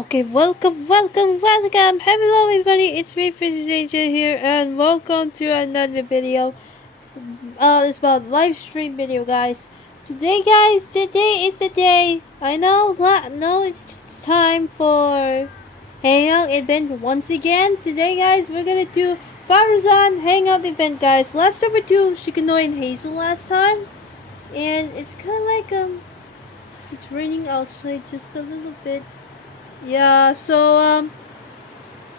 Okay, welcome. Hello everybody, it's me, Faruzan here, and welcome to another video. It's about live stream video, guys. Today is the day. I know, no, it's just time for Hangout Event once again. Today, guys, we're gonna do Faruzan Hangout Event, guys. Last time we do Shikano and Hazel last time, and it's kind of like it's raining outside just a little bit. Yeah, so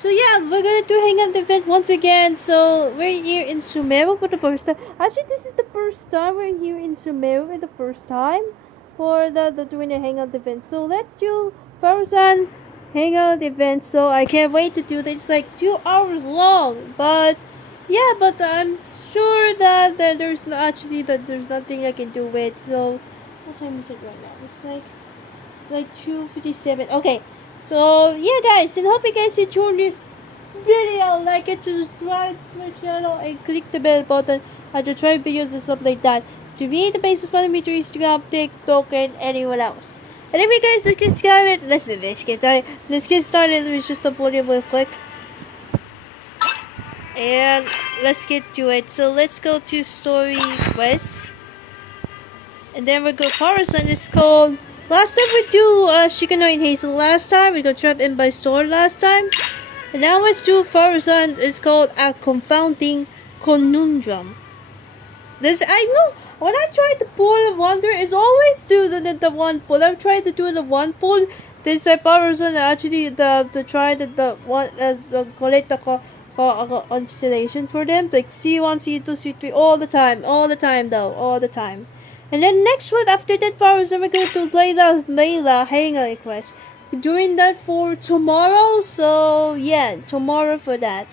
yeah, we're gonna do Hangout Event once again. So we're here in Sumeru for the first time. Actually, this is the first time we're here in Sumeru for the first time for the doing the Hangout Event. So let's do Faruzan Hangout Event. So I can't wait to do this. It's like 2 hours long, but yeah, but I'm sure that there's there's nothing I can do with. So what time is it right now? It's like 2:57. Okay. So yeah, guys, and hope you guys enjoyed this video. Like it, subscribe to my channel, and click the bell button. I do try videos and stuff like that. To me, the basis for me to Instagram, TikTok, and anyone else. Anyway, guys, let's get started. Let's get started. Let's just upload it real quick, and let's get to it. So let's go to story quest, and then we go Faruzan. It's called. Last time we do Shikano and Hazel last time. We got trapped in by storm last time. And now let's do Faruzan. It's called a confounding conundrum. I know when I try to pull a wonder, it's always do the one pull. I've tried to do the one pull. This Faruzan actually the one as the collect the constellation for them, like C1, C2, C3, all the time all the time. And then next one after that Faruzan, we're going to Layla Hangout quest. We're doing that for tomorrow, so yeah, tomorrow for that.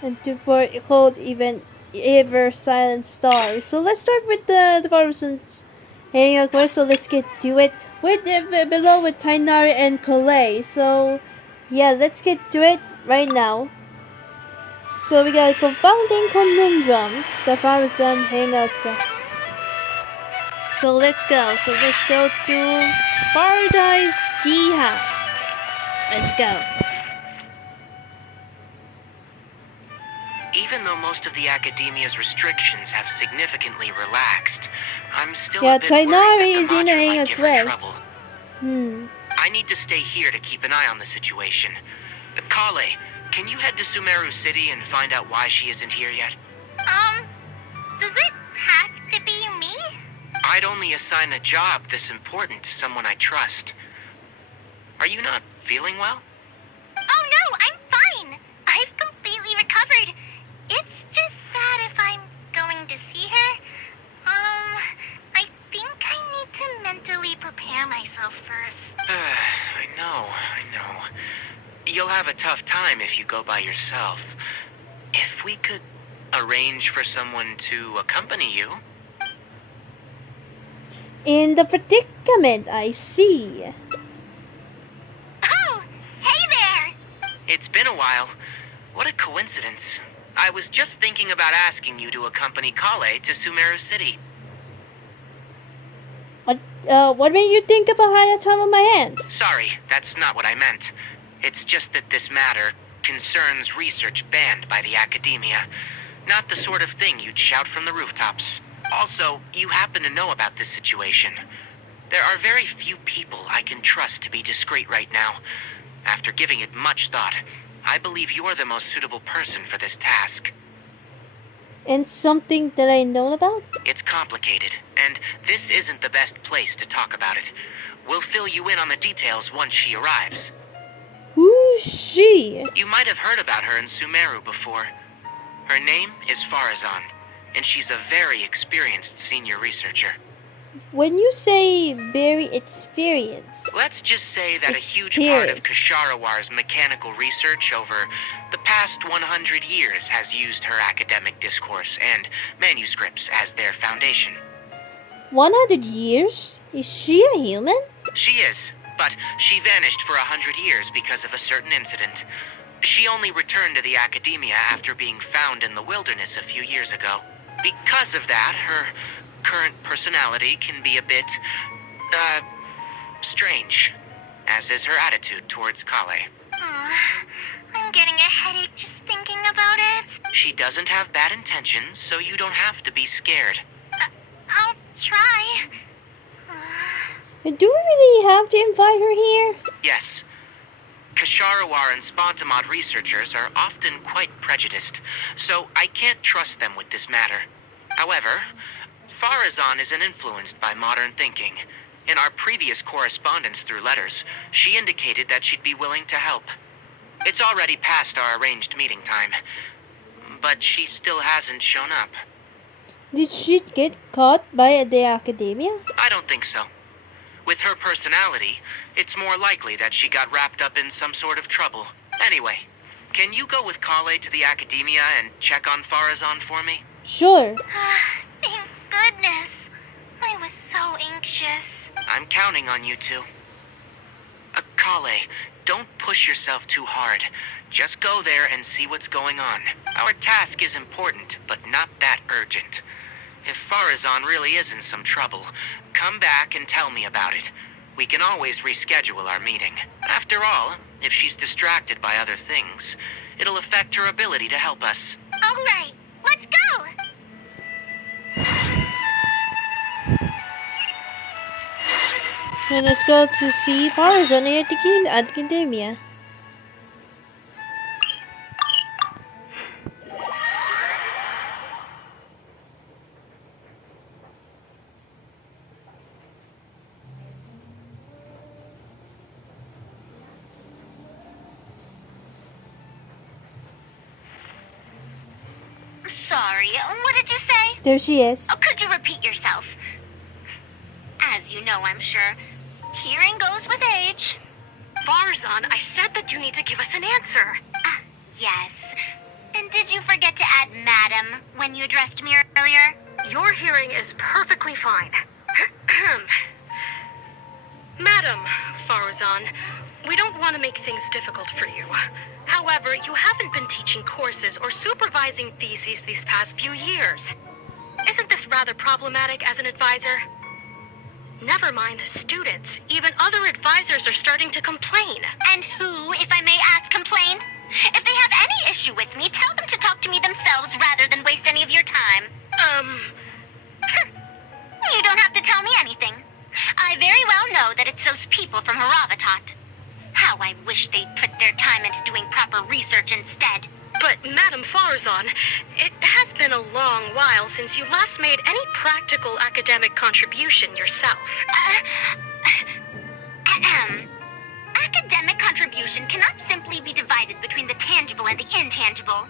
And for called event Ever Silent Star. So let's start with the Faruzan's Hangout quest, so let's get to it. With below with Tainari and Kalei. So yeah, let's get to it right now. So we got Confounding Conundrum, the Faruzan Hangout quest. So let's go. To Paradise Diha. Let's go. Even though most of the academia's restrictions have significantly relaxed, I'm still a bit Tainari worried that the is in a Madra might Hangout give her quest. trouble. I need to stay here to keep an eye on the situation. Kale, can you head to Sumeru City and find out why she isn't here yet? Does it have to be me? I'd only assign a job this important to someone I trust. Are you not feeling well? Oh no, I'm fine. I've completely recovered. It's just that if I'm going to see her, I think I need to mentally prepare myself first. I know. You'll have a tough time if you go by yourself. If we could arrange for someone to accompany you. In the predicament, I see. Oh, hey there! It's been a while. What a coincidence. I was just thinking about asking you to accompany Kale to Sumeru City. What made you think about having time on my hands? Sorry, that's not what I meant. It's just that this matter concerns research banned by the academia. Not the sort of thing you'd shout from the rooftops. Also, you happen to know about this situation. There are very few people I can trust to be discreet right now. After giving it much thought, I believe you're the most suitable person for this task. And something that I know about? It's complicated, and this isn't the best place to talk about it. We'll fill you in on the details once she arrives. Who's she? You might have heard about her in Sumeru before. Her name is Faruzan, and she's a very experienced senior researcher. When you say very experienced... Let's just say that a huge part of Kasharawar's mechanical research over the past 100 years has used her academic discourse and manuscripts as their foundation. 100 years? Is she a human? She is, but she vanished for 100 years because of a certain incident. She only returned to the academia after being found in the wilderness a few years ago. Because of that, her current personality can be a bit, strange. as is her attitude towards Kale. I'm getting a headache just thinking about it. She doesn't have bad intentions, so you don't have to be scared. I'll try. Do we really have to invite her here? Yes. Kasharawar and Spontamod researchers are often quite prejudiced, so I can't trust them with this matter. However, Faruzan isn't influenced by modern thinking. In our previous correspondence through letters, she indicated that she'd be willing to help. It's already past our arranged meeting time, but she still hasn't shown up. Did she get caught by the academia? I don't think so. With her personality, it's more likely that she got wrapped up in some sort of trouble. Anyway, can you go with Kale to the academia and check on Faruzan for me? Sure. Thank goodness. I was so anxious. I'm counting on you two. Kale, don't push yourself too hard. Just go there and see what's going on. Our task is important, but not that urgent. If Faruzan really is in some trouble, come back and tell me about it. We can always reschedule our meeting. After all, if she's distracted by other things, it'll affect her ability to help us. All right, let's go. And let's go to see Faruzan at the academia. Sorry, what did you say? There she is. Oh, could you repeat yourself? As you know, I'm sure, hearing goes with age. Faruzan, I said that you need to give us an answer. Yes. And did you forget to add madam when you addressed me earlier? Your hearing is perfectly fine. Madam Faruzan, we don't want to make things difficult for you. However, you haven't been teaching courses or supervising theses these past few years. Isn't this rather problematic as an advisor? Never mind the students. Even other advisors are starting to complain. And who, if I may ask, complained? If they have any issue with me, tell them to talk to me themselves rather than waste any of your time. You don't have to tell me anything. I very well know that it's those people from Haravatat. How I wish they'd put their time into doing proper research instead. But, Madam Faruzan, it has been a long while since you last made any practical academic contribution yourself. Academic contribution cannot simply be divided between the tangible and the intangible.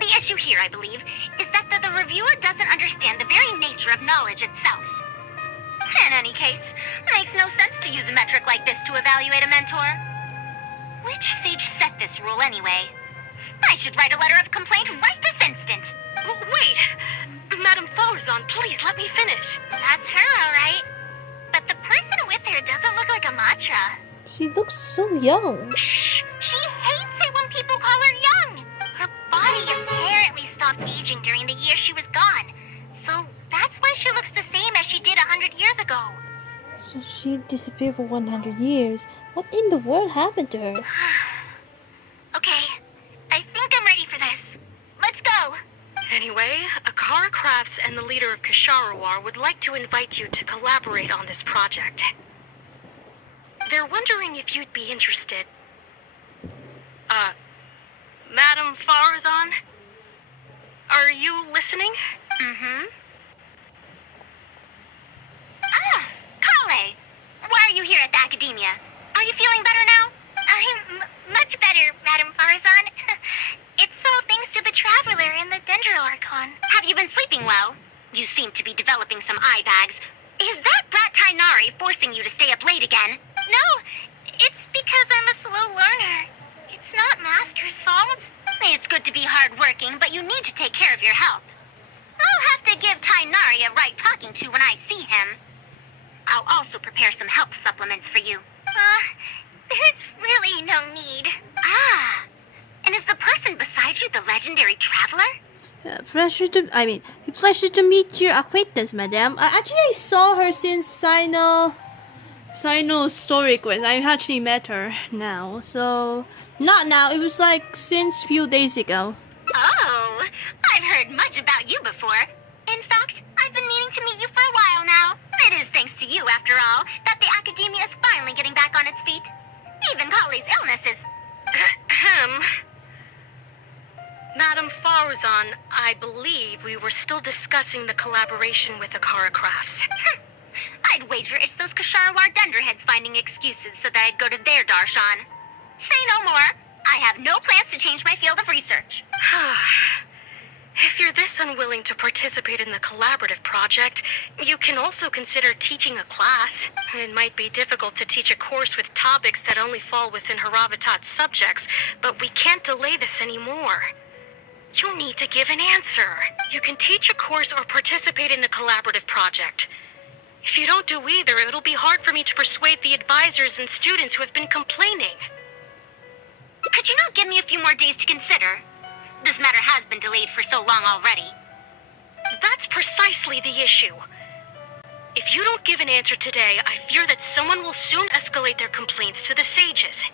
The issue here, I believe, is that the reviewer doesn't understand the very nature of knowledge itself. In any case, it makes no sense to use a metric like this to evaluate a mentor. Which sage set this rule anyway? I should write a letter of complaint right this instant. Wait! Madam Faruzan, please let me finish. That's her, all right. But the person with her doesn't look like a matcha. She looks so young. Shh! She hates it when people call her young. Her body apparently stopped aging during the year she was gone. So that's why she looks the same as she did 100 years ago. So she disappeared for 100 years. What in the world happened to her? Okay, I think I'm ready for this. Let's go. Anyway, Akara Crafts and the leader of Kasharawar would like to invite you to collaborate on this project. They're wondering if you'd be interested. Madam Faruzan? Are you listening? Mm-hmm. Kale! Why are you here at the academia? Are you feeling better now? I'm much better, Madam Faruzan. It's all thanks to the Traveler and the Dendro Archon. Have you been sleeping well? You seem to be developing some eye bags. Is that brat Tainari forcing you to stay up late again? No, it's because I'm a slow learner. It's not Master's fault. It's good to be hardworking, but you need to take care of your health. I'll have to give Tainari a right talking to when I see him. I'll also prepare some health supplements for you. There's really no need. And is the person beside you the legendary Traveler? Pleasure to meet your acquaintance, madam. Actually, I saw her since Cyno Cyno's story quiz. I actually met her now. So, not now. It was like since few days ago. Oh, I've heard much about you before. In fact, I've been meaning to meet you for a while now. It is thanks to you, after all, that the academia is finally getting back on its feet. Even Polly's illness is... Ahem. Madam Faruzan, I believe we were still discussing the collaboration with Akara Crafts. I'd wager it's those Kasharawar dunderheads finding excuses so that I'd go to their darshan. Say no more. I have no plans to change my field of research. If you're this unwilling to participate in the collaborative project, you can also consider teaching a class. It might be difficult to teach a course with topics that only fall within Haravatat's subjects, but we can't delay this anymore. You need to give an answer. You can teach a course or participate in the collaborative project. If you don't do either, it'll be hard for me to persuade the advisors and students who have been complaining. Could you not give me a few more days to consider? This matter has been delayed for so long already. That's precisely the issue. If you don't give an answer today, I fear that someone will soon escalate their complaints to the sages.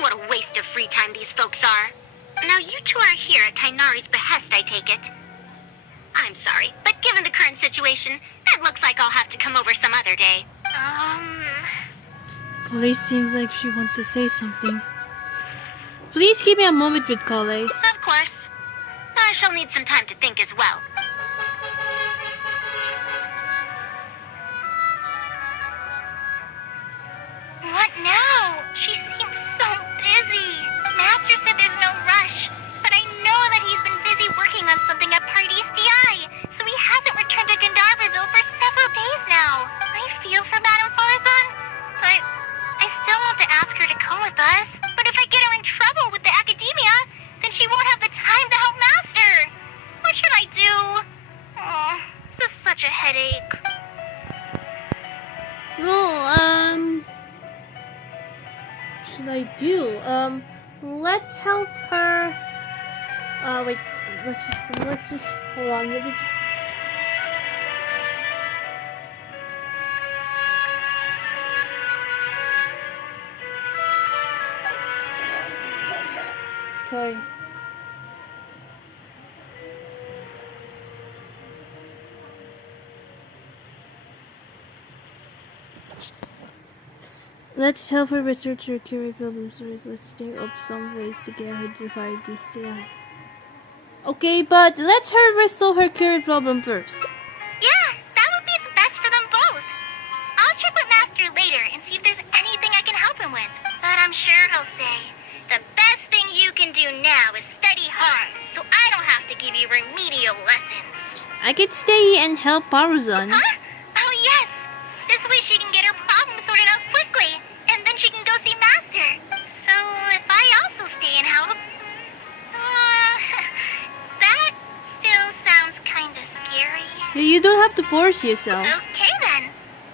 What a waste of free time these folks are. Now you two are here at Tainari's behest, I take it. I'm sorry, but given the current situation, it looks like I'll have to come over some other day. Kale seems like she wants to say something. Please give me a moment with Kale. Of course. I shall need some time to think as well. What now? She seems so busy. Master said there's no rush, but I know that he's been busy working on something at Pardees DI, so he hasn't returned to Gandharvaville for several days now. I feel for Madame Faruzan, but I still want to ask her to come with us. But if I get her in trouble with the academia, then she won't have the time to help Master. What should I do? Oh, this is such a headache. No, should I do? Let's help her. Wait. Let's just hold on. Let me just. Sorry. Let's help her research her current problems. Let's think up some ways to get her to fight this TI. Okay, but let's her resolve her current problem first. Yeah, that would be the best for them both. I'll check with Master later and see if there's anything I can help him with. But I'm sure he'll say, the best thing you can do now is study hard, so I don't have to give you remedial lessons. I could stay and help Faruzan. Huh? Oh yes! This way she can get her problem sorted out quickly, and then she can go see Master. So if I also stay and help... that still sounds kinda scary. You don't have to force yourself. Okay then.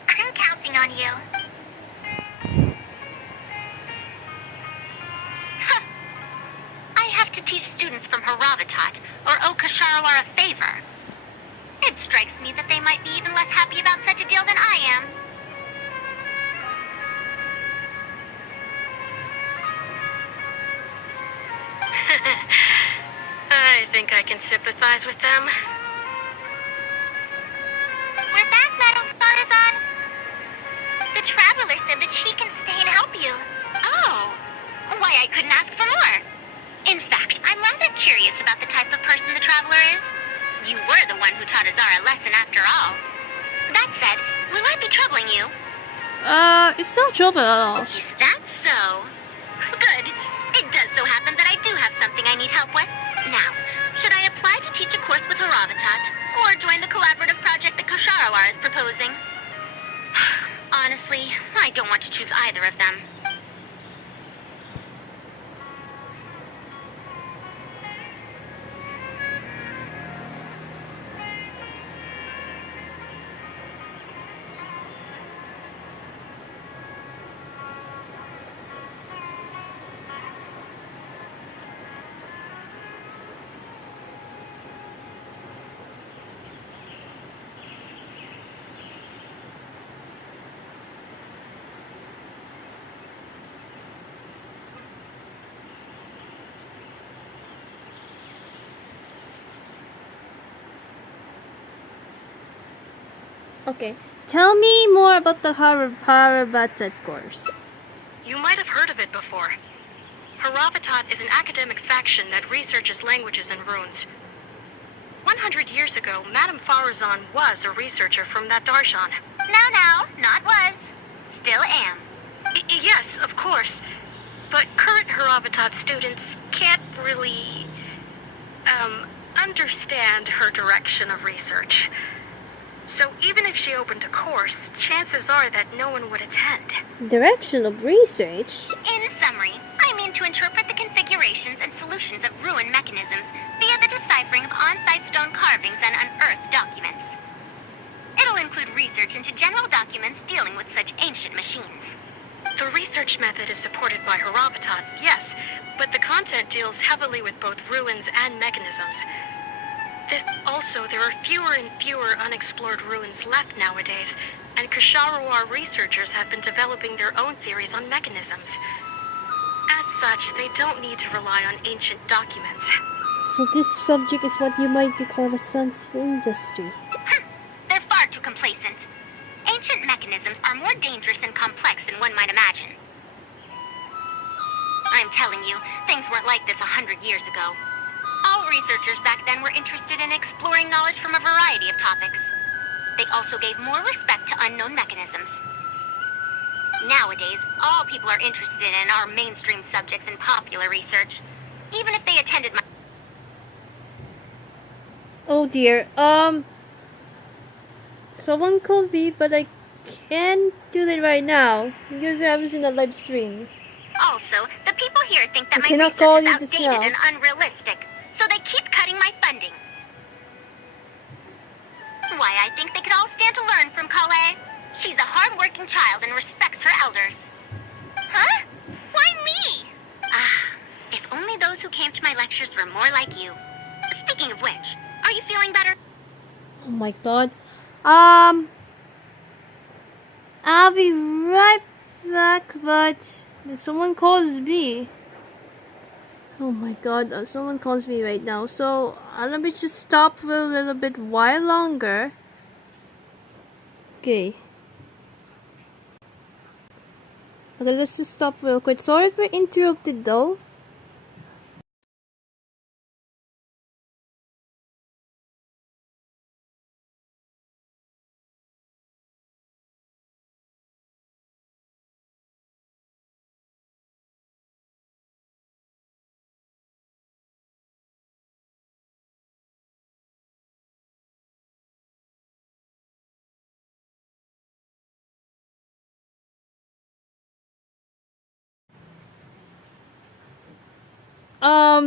I'm counting on you. I have to teach students from Haravatat or owe Kasharawar a favor. It strikes me that they might be even less happy about such a deal than I am. I think I can sympathize with them. We're back, Madame Faruzan. The Traveler said that she can stay and help you. Oh, why I couldn't ask for more. In fact, I'm rather curious about the type of person the Traveler is. You were the one who taught Azara a lesson after all. That said, will I be troubling you? It's no trouble at all. Is that so? Good. It does so happen that I do have something I need help with. Now, should I apply to teach a course with Haravatat, or join the collaborative project that Kasharawar is proposing? Honestly, I don't want to choose either of them. Okay. Tell me more about the Harabatat course. You might have heard of it before. Haravatat is an academic faction that researches languages and runes. 100 years ago, Madame Faruzan was a researcher from that darshan. No, not was. Still am. Yes, of course. But current Haravatat students can't really, understand her direction of research. So even if she opened a course, chances are that no one would attend. Direction of research? In summary, I mean to interpret the configurations and solutions of ruin mechanisms via the deciphering of on-site stone carvings and unearthed documents. It'll include research into general documents dealing with such ancient machines. The research method is supported by Haravatat, yes, but the content deals heavily with both ruins and mechanisms. There are fewer and fewer unexplored ruins left nowadays, and Ksharawar researchers have been developing their own theories on mechanisms. As such, they don't need to rely on ancient documents. So this subject is what you might be called a sunset industry. They're far too complacent. Ancient mechanisms are more dangerous and complex than one might imagine. I'm telling you, things weren't like this 100 years ago. All researchers back then were interested in exploring knowledge from a variety of topics. They also gave more respect to unknown mechanisms. Nowadays, all people are interested in are mainstream subjects in popular research, even if they attended my... Oh dear, someone called me, but I can't do that right now because I was in a live stream. Also, the people here think that I my cannot research call is you just outdated now. and unrealistic, so they keep cutting my funding. Why, I think they could all stand to learn from Kale. She's a hard-working child and respects her elders. Huh? Why me? If only those who came to my lectures were more like you. Speaking of which, are you feeling better? Oh my god. I'll be right back, but someone calls me. Oh my god, someone calls me right now. So, let me just stop for a little bit while longer. Okay. Okay, let's just stop real quick. Sorry if we're interrupted though.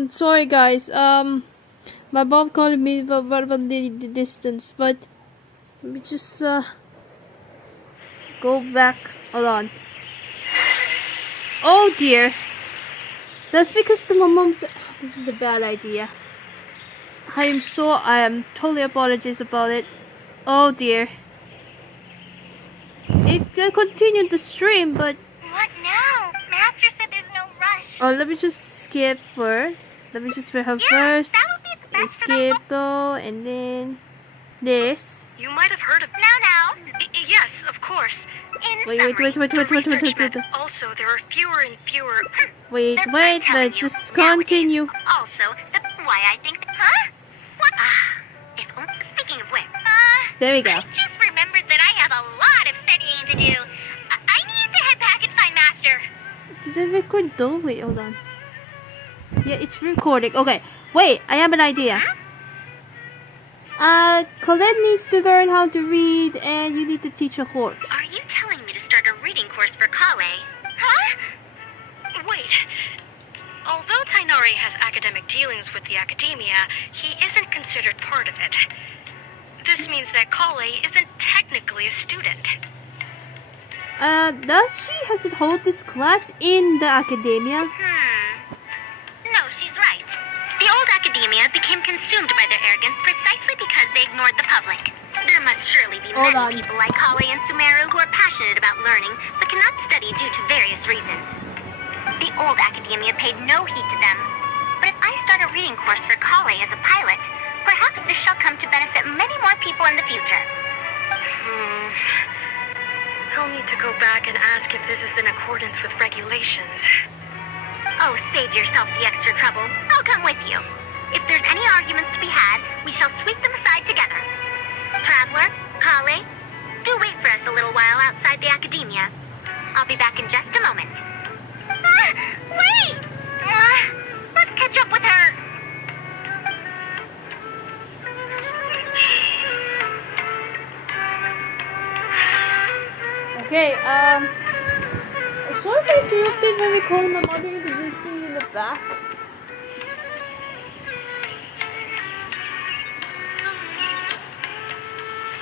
Sorry guys, my mom called me about the distance, but let me just, go back. Hold on. Oh dear. That's because my mom said, this is a bad idea. I am totally apologize about it. Oh dear. It continued the stream, but... What now? Master said there's no rush. Oh, let me just skip first. Let me just put her Yeah, first. that would be the And best for my skip though, and then this. You might have heard of... Now. Yes, of course. In Wait. summary, The research method. Also, there are fewer and fewer... Wait, They're telling let's you, just nowadays, continue. Also, why I think... Huh? What? Speaking of which... There we go. I just remembered that I have a lot of studying to do. I need to head back and find Master. Did I record though? Wait, hold on. Yeah, it's recording. Okay, wait, I have an idea. Colette needs to learn how to read, and you need to teach a course. Are you telling me to start a reading course for Kale? Huh? Wait. Although Tainari has academic dealings with the academia, he isn't considered part of it. This means that Kale isn't technically a student. Does she has to hold this class in the academia? No, she's right. The old academia became consumed by their arrogance precisely because they ignored the public. There must surely be Hold many on. people like Kale and Sumeru who are passionate about learning, but cannot study due to various reasons. The old academia paid no heed to them. But if I start a reading course for Kale as a pilot, perhaps this shall come to benefit many more people in the future. I'll need to go back and ask if this is in accordance with regulations. Oh, save yourself the extra trouble. I'll come with you. If there's any arguments to be had, we shall sweep them aside together. Traveler, Kale, do wait for us a little while outside the academia. I'll be back in just a moment. Wait! Let's catch up with her. Okay, sort of interrupted when we called my mother into listening in the back.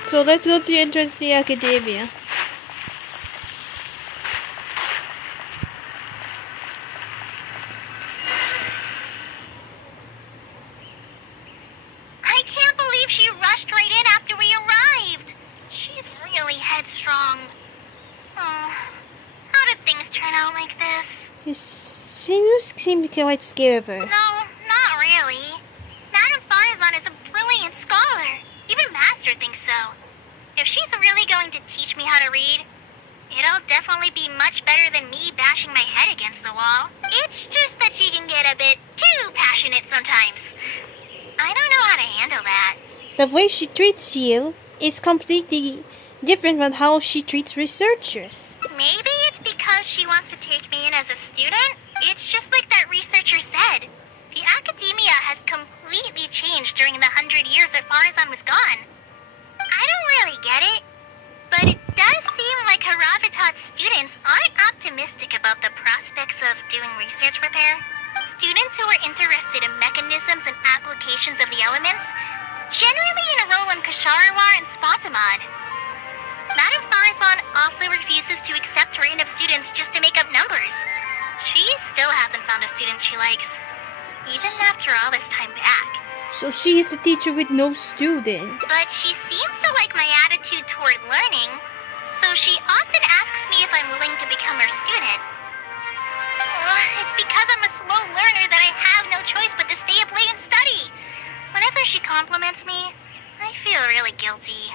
So let's go to Interesting Academia. I can't believe she rushed right in after we arrived. She's really headstrong. Oh, how did things turn out like this? Cyno seemed quite scared of her. No, not really. Madame Faruzan is a brilliant scholar. Even Master thinks so. If she's really going to teach me how to read, it'll definitely be much better than me bashing my head against the wall. It's just that she can get a bit too passionate sometimes. I don't know how to handle that. The way she treats you is completely different from how she treats researchers. Maybe it's because she wants to take me in as a student. It's just like that researcher said. The academia has completely changed during the 100 years that Faruzan was gone. I don't really get it, but it does seem like Haravitat's students aren't optimistic about the prospects of doing research with her. Students who are interested in mechanisms and applications of the elements generally enroll in Kasharawar and Spontamod. Madame Faruzan also refuses to accept random students just to make up numbers. She still hasn't found a student she likes, even after all this time back. So she is a teacher with no student. But she seems to like my attitude toward learning, so she often asks me if I'm willing to become her student. It's because I'm a slow learner that I have no choice but to stay up late and study. Whenever she compliments me, I feel really guilty.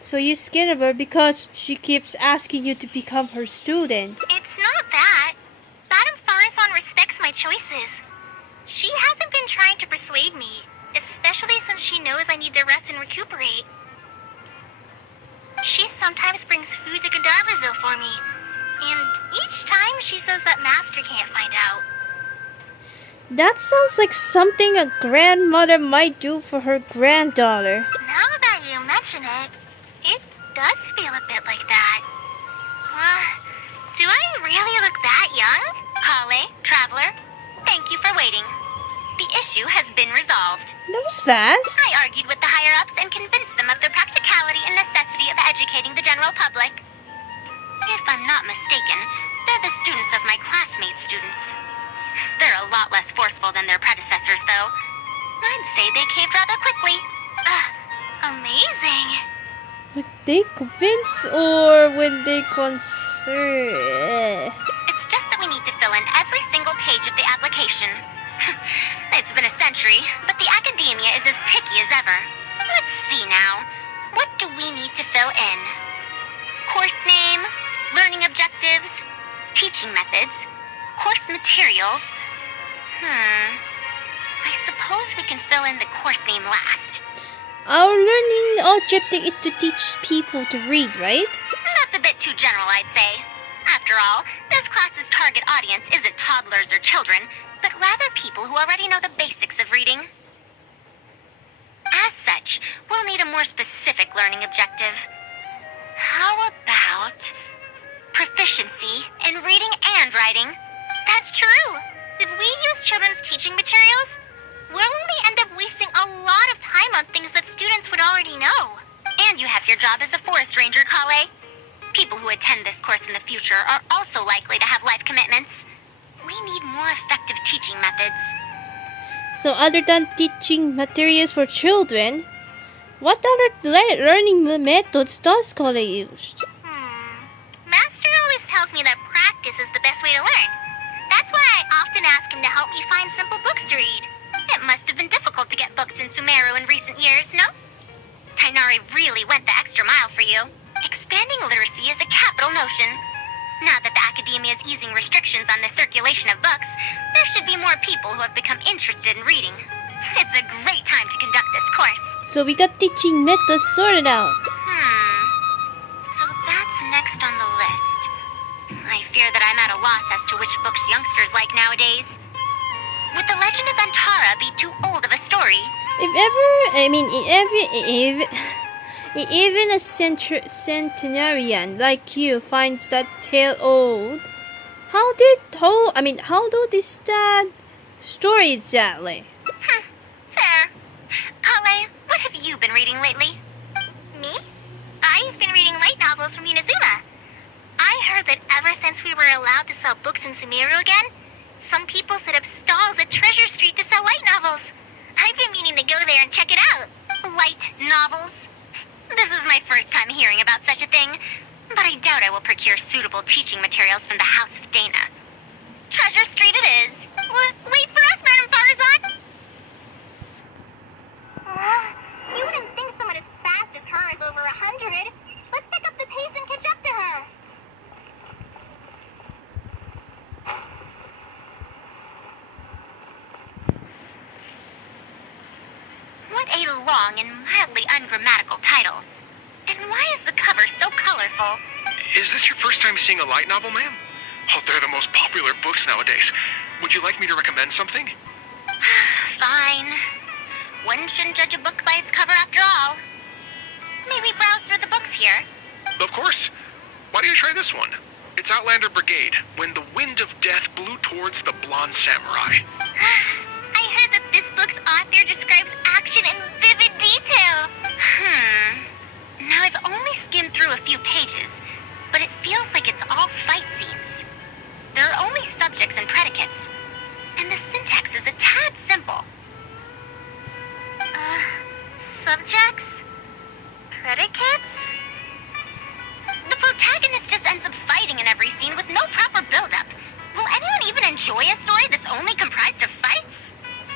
So you're scared of her because she keeps asking you to become her student. It's not that. Madame Faruzan respects my choices. She hasn't been trying to persuade me, especially since she knows I need to rest and recuperate. She sometimes brings food to Gadaverville for me, and each time she says that Master can't find out. That sounds like something a grandmother might do for her granddaughter. Now that you mention it, it does feel a bit like that. Do I really look that young? Kale, Traveler, thank you for waiting. The issue has been resolved. That was fast. I argued with the higher-ups and convinced them of the practicality and necessity of educating the general public. If I'm not mistaken, they're the students of my classmates' students. They're a lot less forceful than their predecessors, though. I'd say they caved rather quickly. Amazing. When they convince or when they concern? It's just that we need to fill in every single page of the application. It's been a century, but the academia is as picky as ever. Let's see now. What do we need to fill in? Course name, learning objectives, teaching methods, course materials. I suppose we can fill in the course name last. Our learning objective is to teach people to read, right? That's a bit too general, I'd say. After all, this class's target audience isn't toddlers or children, but rather people who already know the basics of reading. As such, we'll need a more specific learning objective. How about proficiency in reading and writing? That's true. If we use children's teaching materials, we'll only end up wasting a lot of time on things that students would already know. And you have your job as a forest ranger, Kale. People who attend this course in the future are also likely to have life commitments. We need more effective teaching methods. So other than teaching materials for children, what other learning methods does Kale use? Master always tells me that practice is the best way to learn. That's why I often ask him to help me find simple books to read. It must have been difficult to get books in Sumeru in recent years, no? Tainari really went the extra mile for you. you. Expanding literacy is a capital notion. Now that the academia is easing restrictions on the circulation of books, there should be more people who have become interested in reading. It's a great time to conduct this course. So we got teaching methods sorted out. So that's next on the list. I fear that I'm at a loss as to which books youngsters like nowadays. Would The Legend of Antara be too old of a story? Even a centenarian like you finds that tale old. How old is that story exactly? Fair. Kale, what have you been reading lately? Me? I've been reading light novels from Inazuma. I heard that ever since we were allowed to sell books in Sumeru again, some people set up stalls at Treasure Street to sell light novels. I've been meaning to go there and check it out. Light novels? This is my first time hearing about such a thing, but I doubt I will procure suitable teaching materials from the House of Dana. Treasure Street it is. Wait for us, Madam Faruzan! You wouldn't think someone as fast as her is over 100. Let's pick up the pace and catch up to her. What a long and mildly ungrammatical title. And why is the cover so colorful? Is this your first time seeing a light novel, ma'am? Oh, they're the most popular books nowadays. Would you like me to recommend something? Fine. One shouldn't judge a book by its cover after all. May we browse through the books here? Of course. Why don't you try this one? It's Outlander Brigade, When the Wind of Death Blew Towards the Blonde Samurai. I heard that this book's author describes action in vivid detail. Now I've only skimmed through a few pages, but it feels like it's all fight scenes. There are only subjects and predicates, and the syntax is a tad simple. Subjects? Predicates? The protagonist just ends up fighting in every scene with no proper build-up. Will anyone even enjoy a story that's only comprised of fights?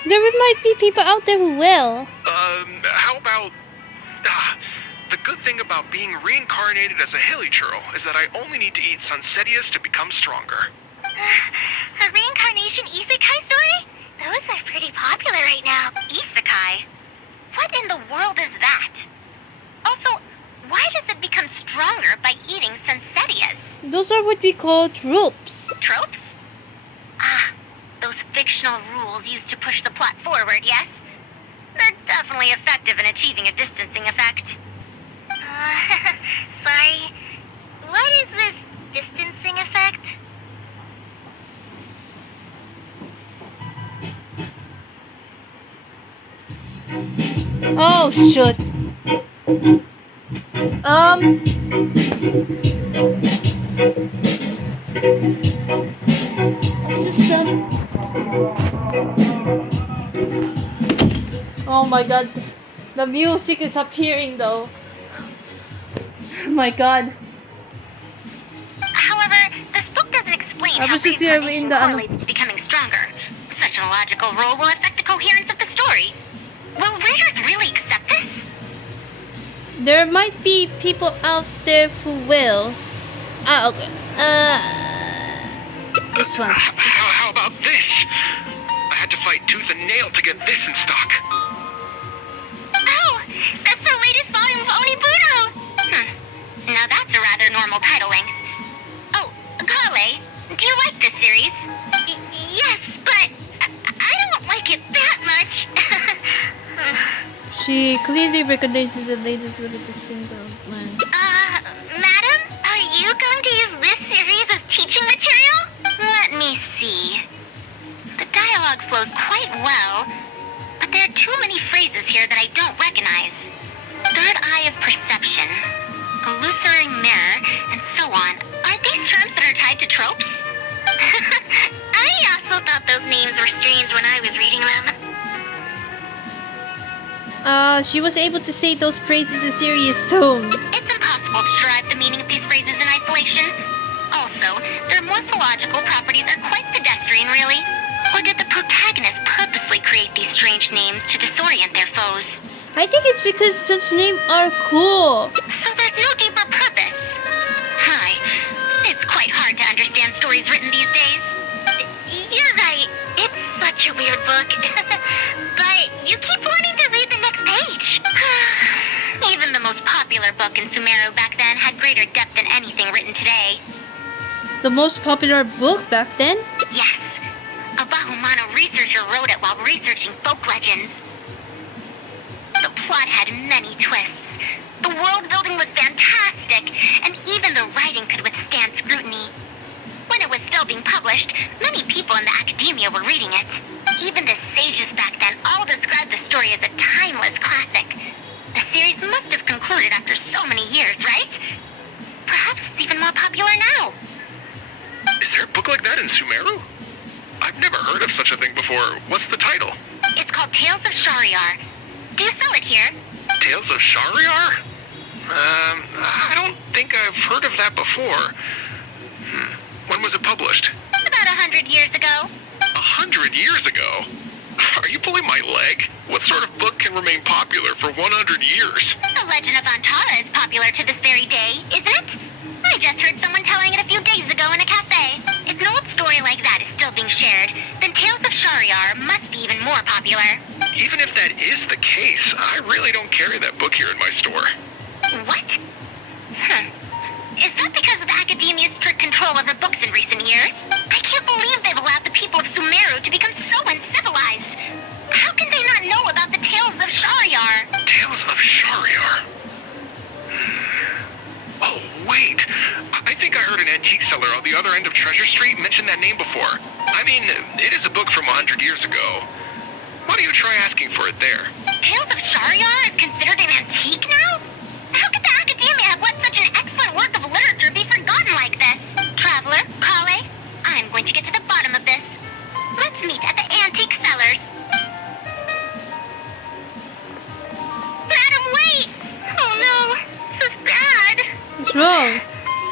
There might be people out there who will. How about... the good thing about being reincarnated as a hilly churl is that I only need to eat Sunsetias to become stronger. A reincarnation isekai story? Those are pretty popular right now. Isekai? What in the world is that? Also, why does it become stronger by eating Sunsetias? Those are what we call tropes. Tropes? Those fictional rules used to push the plot forward, yes? They're definitely effective in achieving a distancing effect. Sorry. What is this distancing effect? Oh, shoot. It's just oh my god. The music is appearing though. Oh my god. However, this book doesn't explain how was just here in reincarnation the correlates to becoming stronger. Such an illogical rule will affect the coherence of the story. Will readers really accept this? There might be people out there who will. Okay. This one. How about this? I had to fight tooth and nail to get this in stock. Oh, that's the latest volume of Oniburo! Now that's a rather normal title length. Oh, Kale, do you like this series? Yes, but I don't like it that much. She clearly recognizes the latest limited single glance. Madam, are you going to use this series as teaching material? Let me see. The dialogue flows quite well, but there are too many phrases here that I don't recognize. Third eye of perception, illusory mirror, and so on. Aren't these terms that are tied to tropes? I also thought those names were strange when I was reading them. She was able to say those phrases in a serious tone. It's impossible to derive the meaning of these phrases in isolation. Also, their morphological properties are quite pedestrian, really. Or did the protagonist purposely create these strange names to disorient their foes? I think it's because such names are cool. So there's no deep book. But you keep wanting to read the next page. Even the most popular book in Sumeru back then had greater depth than anything written today. The most popular book back then? Yes. A Bahumano researcher wrote it while researching folk legends. The plot had many twists. The world building was fantastic, and even the writing could withstand scrutiny. When it was still being published, many people in the academia were reading it. Even the sages back then all described the story as a timeless classic. The series must have concluded after so many years, right? Perhaps it's even more popular now. Is there a book like that in Sumeru? I've never heard of such a thing before. What's the title? It's called Tales of Shariar. Do you sell it here? Tales of Shariar? I don't think I've heard of that before. When was it published? About 100 years ago. 100 years ago? Are you pulling my leg? What sort of book can remain popular for 100 years? The Legend of Antara is popular to this very day, isn't it? I just heard someone telling it a few days ago in a cafe. If an old story like that is still being shared, then Tales of Shariar must be even more popular. Even if that is the case, I really don't carry that book here in my store. What? Is that because of the academia's strict control over books in recent years? I can't believe they've allowed the people of Sumeru to become so uncivilized. How can they not know about the Tales of Shariar? Tales of Shariar? Oh, wait. I think I heard an antique seller on the other end of Treasure Street mention that name before. I mean, it is a book from 100 years ago. Why don't you try asking for it there? Tales of Shariar is considered an antique now? How could the academia have let such an excellent work of literature be forgotten like this? Traveler, Kale, I'm going to get to the bottom of this. Let's meet at the antique sellers. Madam, wait! Oh no, this is bad. What's wrong?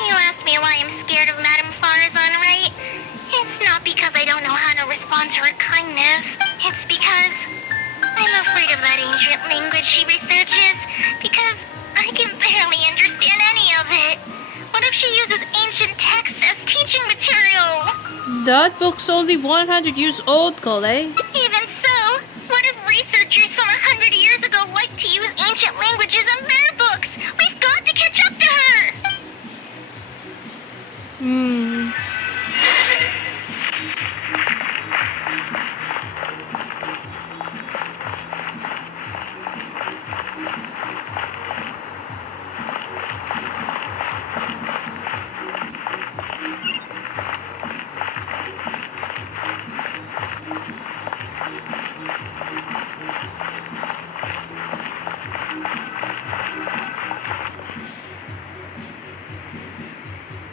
You asked me why I'm scared of Madame Faruzan, right? It's not because I don't know how to respond to her kindness. It's because I'm afraid of that ancient language she researches, because I can barely understand any of it. What if she uses ancient texts as teaching material? That book's only 100 years old, Cole. Even so, what if researchers from 100 years ago like to use ancient languages in their books? We've got to catch up to her!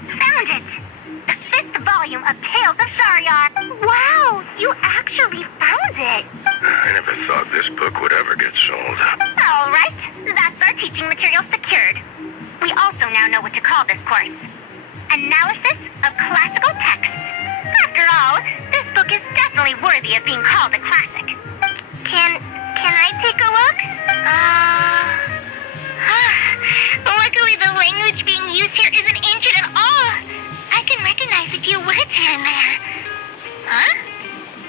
Found it! The 5th volume of Tales of Shariar. Wow, you actually found it! I never thought this book would ever get sold. All right, that's our teaching material secured. We also now know what to call this course. Analysis of classical texts. After all, this book is definitely worthy of being called a classic. Can I take a look? Luckily, the language being used here isn't ancient at all. I can recognize a few words here and there. Huh?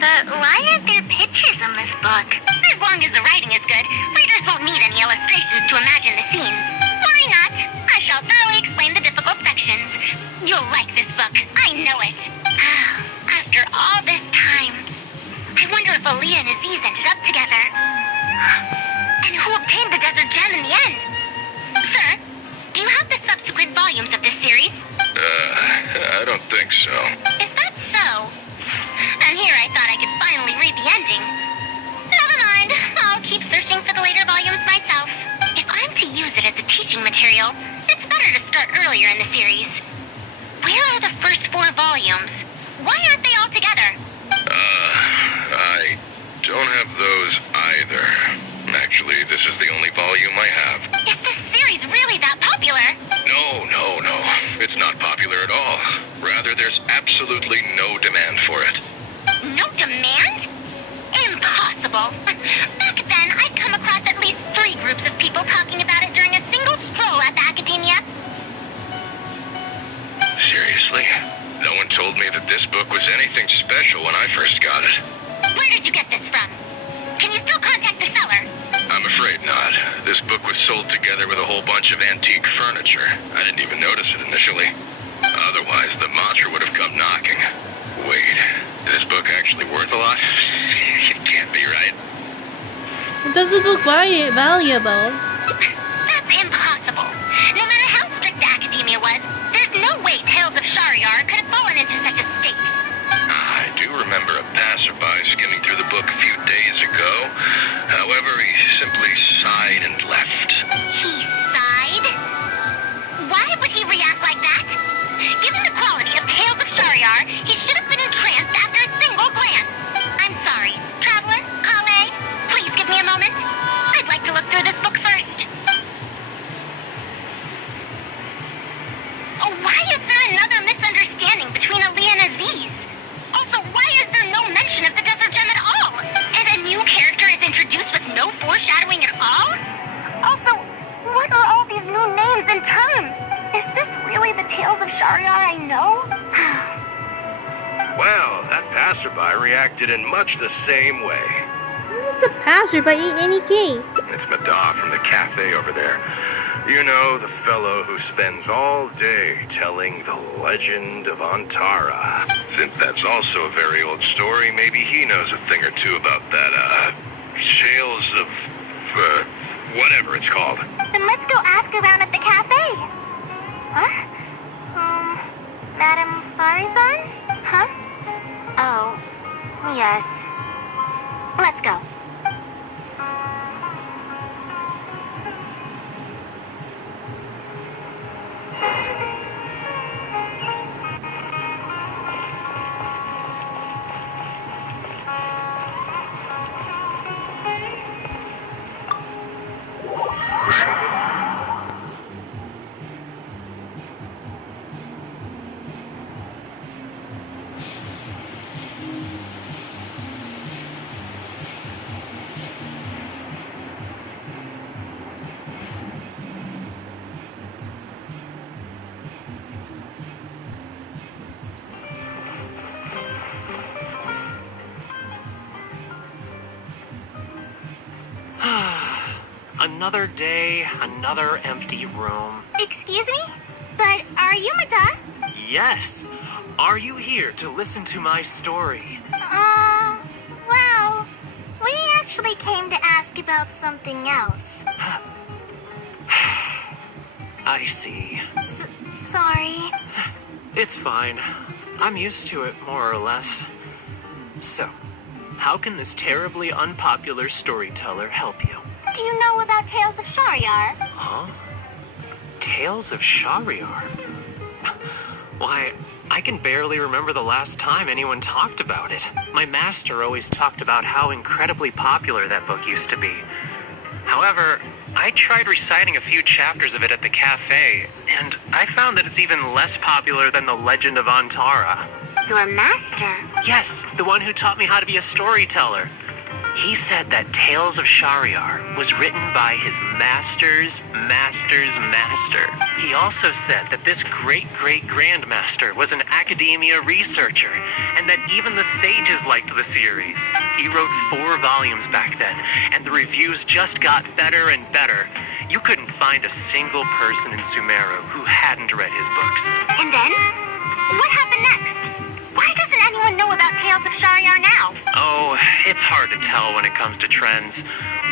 But why aren't there pictures in this book? As long as the writing is good, readers won't need any illustrations to imagine the scenes. Why not? I shall thoroughly explain the difficult sections. You'll like this book. I know it. After all this time, I wonder if Aaliyah and Aziz ended up together. And who obtained the desert gem in the end? Sir, do you have the subsequent volumes of this series? I don't think so. Is that so? And here I thought I could finally read the ending. Never mind. I'll keep searching for the later volumes myself. If I'm to use it as a teaching material, it's better to start earlier in the series. Where are the first 4 volumes? Why aren't they all together? I don't have those either. Actually, this is the only volume I have. Is this series really that popular? No. It's not popular at all. Rather, there's absolutely no demand for it. No demand? Impossible. Back then, I'd come across at least 3 groups of people talking about it during a single stroll at the academia. Seriously? No one told me that this book was anything special when I first got it. Where did you get this from? Can you still contact the seller? I'm afraid not. This book was sold together with a whole bunch of antique furniture. I didn't even notice it initially. Otherwise, the mantra would have come knocking. Wait, is this book actually worth a lot? It can't be, right? It doesn't look valuable. That's impossible. No matter how strict the academia was, there's no way Tales of Shariar could have fallen into such a state. I do remember a passerby skimming through the book a few days ago. However, he simply sighed and left. He sighed? Why would he react like that? Given the quality of Tales of Shariar, he should have been entranced after a single glance. I'm sorry. Traveler, Kale, please give me a moment. I'd like to look through this book first. Oh, why is there another misunderstanding between Ali and Aziz? Also, why is there no mention of the Desert Gem at all? And a new character is introduced with no foreshadowing at all? Also, what are all these new names and terms? Is this really the Tales of Shariar I know? Well, that passerby reacted in much the same way. Who's the passerby in any case? It's Mada from the cafe over there. You know, the fellow who spends all day telling the legend of Antara. Since that's also a very old story, maybe he knows a thing or two about that, Tales of, whatever it's called. Then let's go ask around at the cafe. Huh? Madam Faruzan? Huh? Oh, yes. Let's go. Another day, another empty room. Excuse me? But are you Mada? Yes. Are you here to listen to my story? Well, we actually came to ask about something else. I see. Sorry. It's fine. I'm used to it, more or less. So, how can this terribly unpopular storyteller help you? Do you know about Tales of Shariar? Huh? Tales of Shariar? Why, I can barely remember the last time anyone talked about it. My master always talked about how incredibly popular that book used to be. However, I tried reciting a few chapters of it at the cafe, and I found that it's even less popular than the Legend of Antara. Your master? Yes, the one who taught me how to be a storyteller. He said that Tales of Shariar was written by his master's master's master. He also said that this great-great-grandmaster was an academia researcher, and that even the sages liked the series. He wrote 4 volumes back then, and the reviews just got better and better. You couldn't find a single person in Sumeru who hadn't read his books. And then? What happened next? Why doesn't anyone know about Tales of Shariar now? Oh, it's hard to tell when it comes to trends.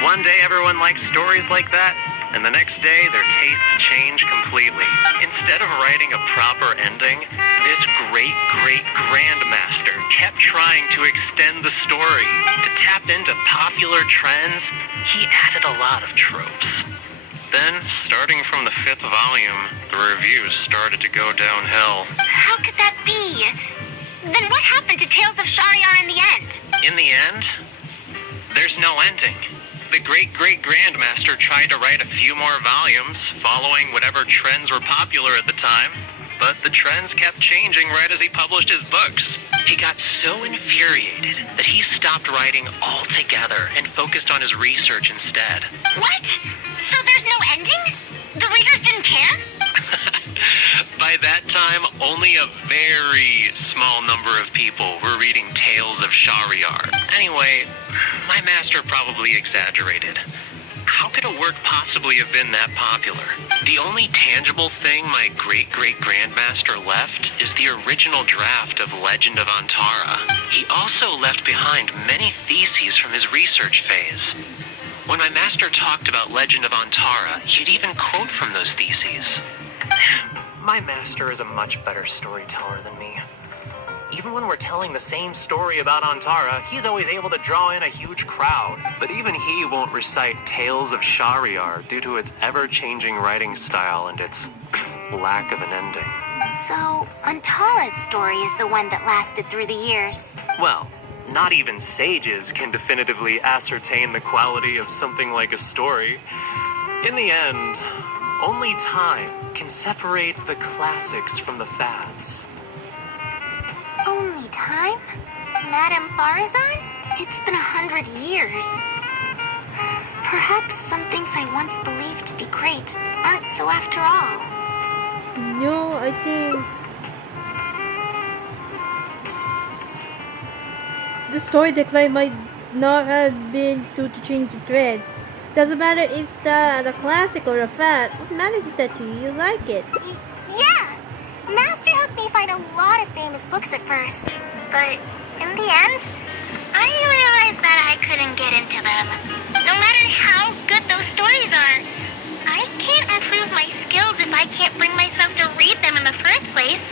One day everyone likes stories like that, and the next day their tastes change completely. Instead of writing a proper ending, this great-great-grandmaster kept trying to extend the story. To tap into popular trends, he added a lot of tropes. Then, starting from the 5th volume, the reviews started to go downhill. How could that be? Then what happened to Tales of Shariar in the end? In the end, there's no ending. The great-great-grandmaster tried to write a few more volumes, following whatever trends were popular at the time, but the trends kept changing right as he published his books. He got so infuriated that he stopped writing altogether and focused on his research instead. What? So there's no ending? The readers didn't care? By By that time, only a very small number of people were reading Tales of Shahryar. Anyway, my master probably exaggerated. How could a work possibly have been that popular? The only tangible thing my great-great-grandmaster left is the original draft of Legend of Antara. He also left behind many theses from his research phase. When my master talked about Legend of Antara, he'd even quote from those theses. My master is a much better storyteller than me. Even when we're telling the same story about Antara, he's always able to draw in a huge crowd. But even he won't recite Tales of Shahryar due to its ever-changing writing style and its lack of an ending. So, Antara's story is the one that lasted through the years. Well, not even sages can definitively ascertain the quality of something like a story. In the end, only time can separate the classics from the fads. Only time? Madame Faruzan? It's been 100 years. Perhaps some things I once believed to be great aren't so after all. No, I think the story decline might not have been due to change the threads. Doesn't matter if the classic or a fad. What matters is that to you like it. Yeah! Master helped me find a lot of famous books at first. But in the end, I realized that I couldn't get into them. No matter how good those stories are, I can't improve my skills if I can't bring myself to read them in the first place.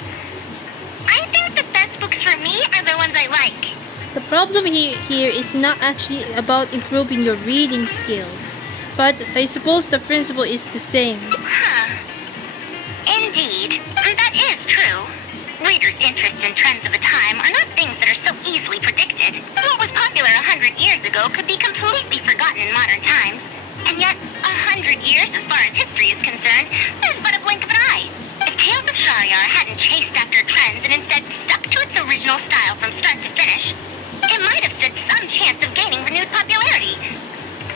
I think the best books for me are the ones I like. The problem here is not actually about improving your reading skills, but I suppose the principle is the same. Huh. Indeed, that is true. Readers' interests and trends of the time are not things that are so easily predicted. What was popular 100 years ago could be completely forgotten in modern times. And yet, 100 years as far as history is concerned is but a blink of an eye. If Tales of Shahryar hadn't chased after trends and instead stuck to its original style from start to finish, it might have stood some chance of gaining renewed popularity.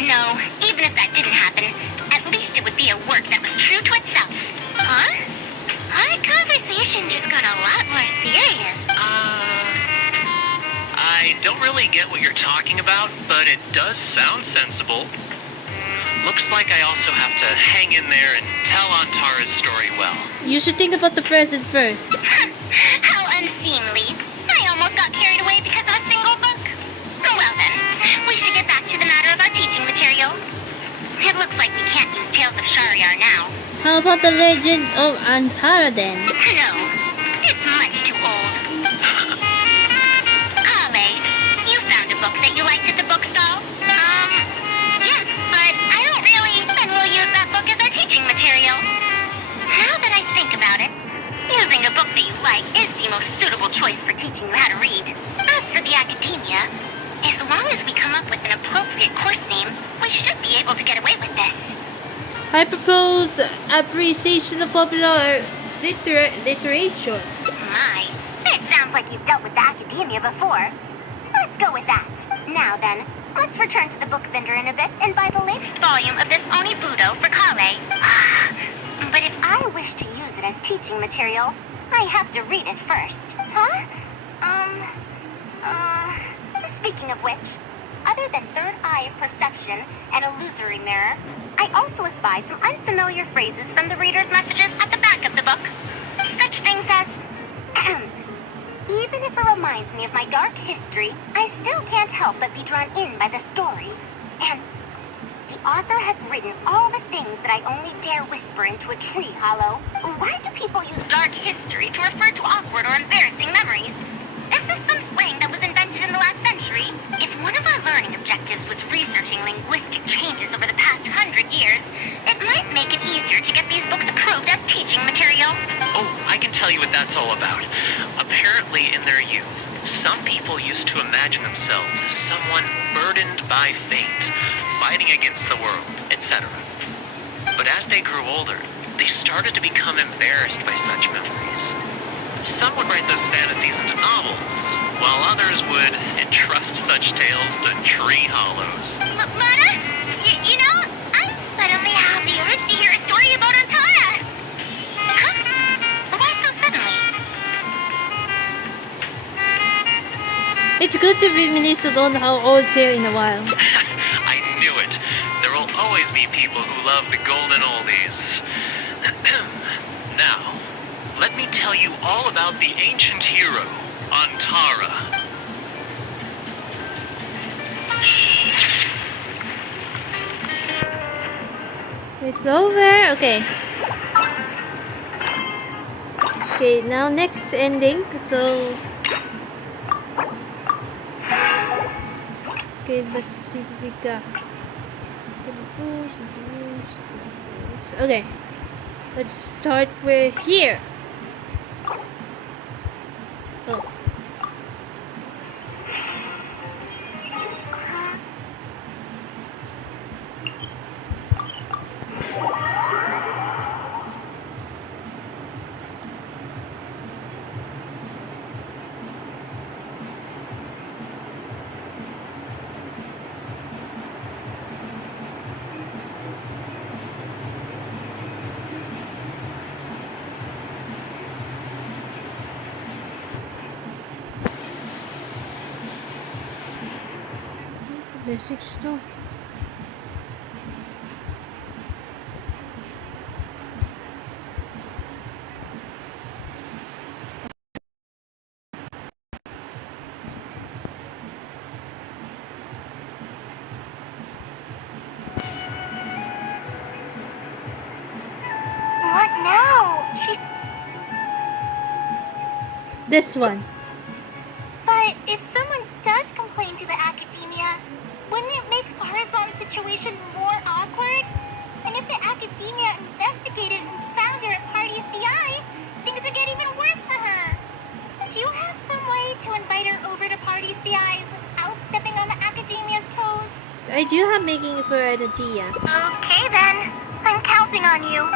No, even if that didn't happen, at least it would be a work that was true to itself. Huh? Our conversation just got a lot more serious. I don't really get what you're talking about, but it does sound sensible. Looks like I also have to hang in there and tell Antara's story well. You should think about the present first. How unseemly. I almost got carried away because of a single book. Well then, we should get back to the matter of our teaching material. It looks like we can't use Tales of Shahryar now. How about the Legend of Antara then? No, it's much too old. Kale, you found a book that you liked at the bookstall? Yes, but I don't really... Then we'll use that book as our teaching material. Now that I think about it, using a book that you like is the most suitable choice for teaching you how to read. As for the academia, as long as we come up with an appropriate course name, we should be able to get away with this. I propose appreciation of popular literature. My, it sounds like you've dealt with the academia before. Let's go with that. Now then, let's return to the book vendor in a bit and buy the latest volume of this Onibudo for Kale. But if I wish to use it as teaching material, I have to read it first. Huh? Speaking of which, other than third eye of perception and illusory mirror, I also espy some unfamiliar phrases from the reader's messages at the back of the book. Such things as, even if it reminds me of my dark history, I still can't help but be drawn in by the story. And the author has written all the things that I only dare whisper into a tree hollow. Why do people use dark history to refer to awkward or embarrassing memories? Is this some slang that was invented in the last century? If one of our learning objectives was researching linguistic changes over the past 100 years, it might make it easier to get these books approved as teaching material. Oh, I can tell you what that's all about. Apparently, in their youth, some people used to imagine themselves as someone burdened by fate, fighting against the world, etc. But as they grew older, they started to become embarrassed by such memories. Some would write those fantasies into novels, while others would entrust such tales to tree hollows. Mother, you know, I suddenly have the urge to hear a story about Antara. Huh? Why so It's good to reminisce on how old tale in a while. I knew it. There will always be people who love the golden oldies. Now, let me tell you all about the ancient hero, Antara. It's over. Okay. Okay, now next ending. So okay, let's see what we got. Okay, let's start with here. Oh. Message though. What now? She's... This one. But if someone does complain to the academia, wouldn't it make Faruzan's situation more awkward? And if the academia investigated and found her at Party's DI, things would get even worse for her. Do you have some way to invite her over to Party's DI without stepping on the academia's toes? I do have making for an idea. Okay then. I'm counting on you.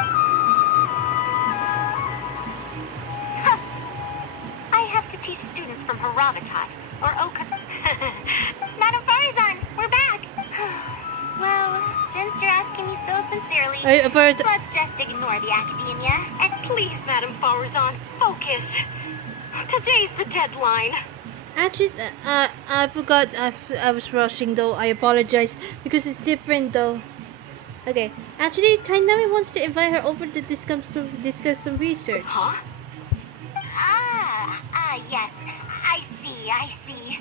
Huh. I have to teach students from Haravatat or Oka. Madam Faruzan, we're back. Well, since you're asking me so sincerely, let's just ignore the academia. And please, Madam Faruzan, focus. Today's the deadline. Actually, I forgot. I was rushing though. I apologize because it's different though. Okay. Actually, Tainami wants to invite her over to discuss some research. Huh? Yes. I see.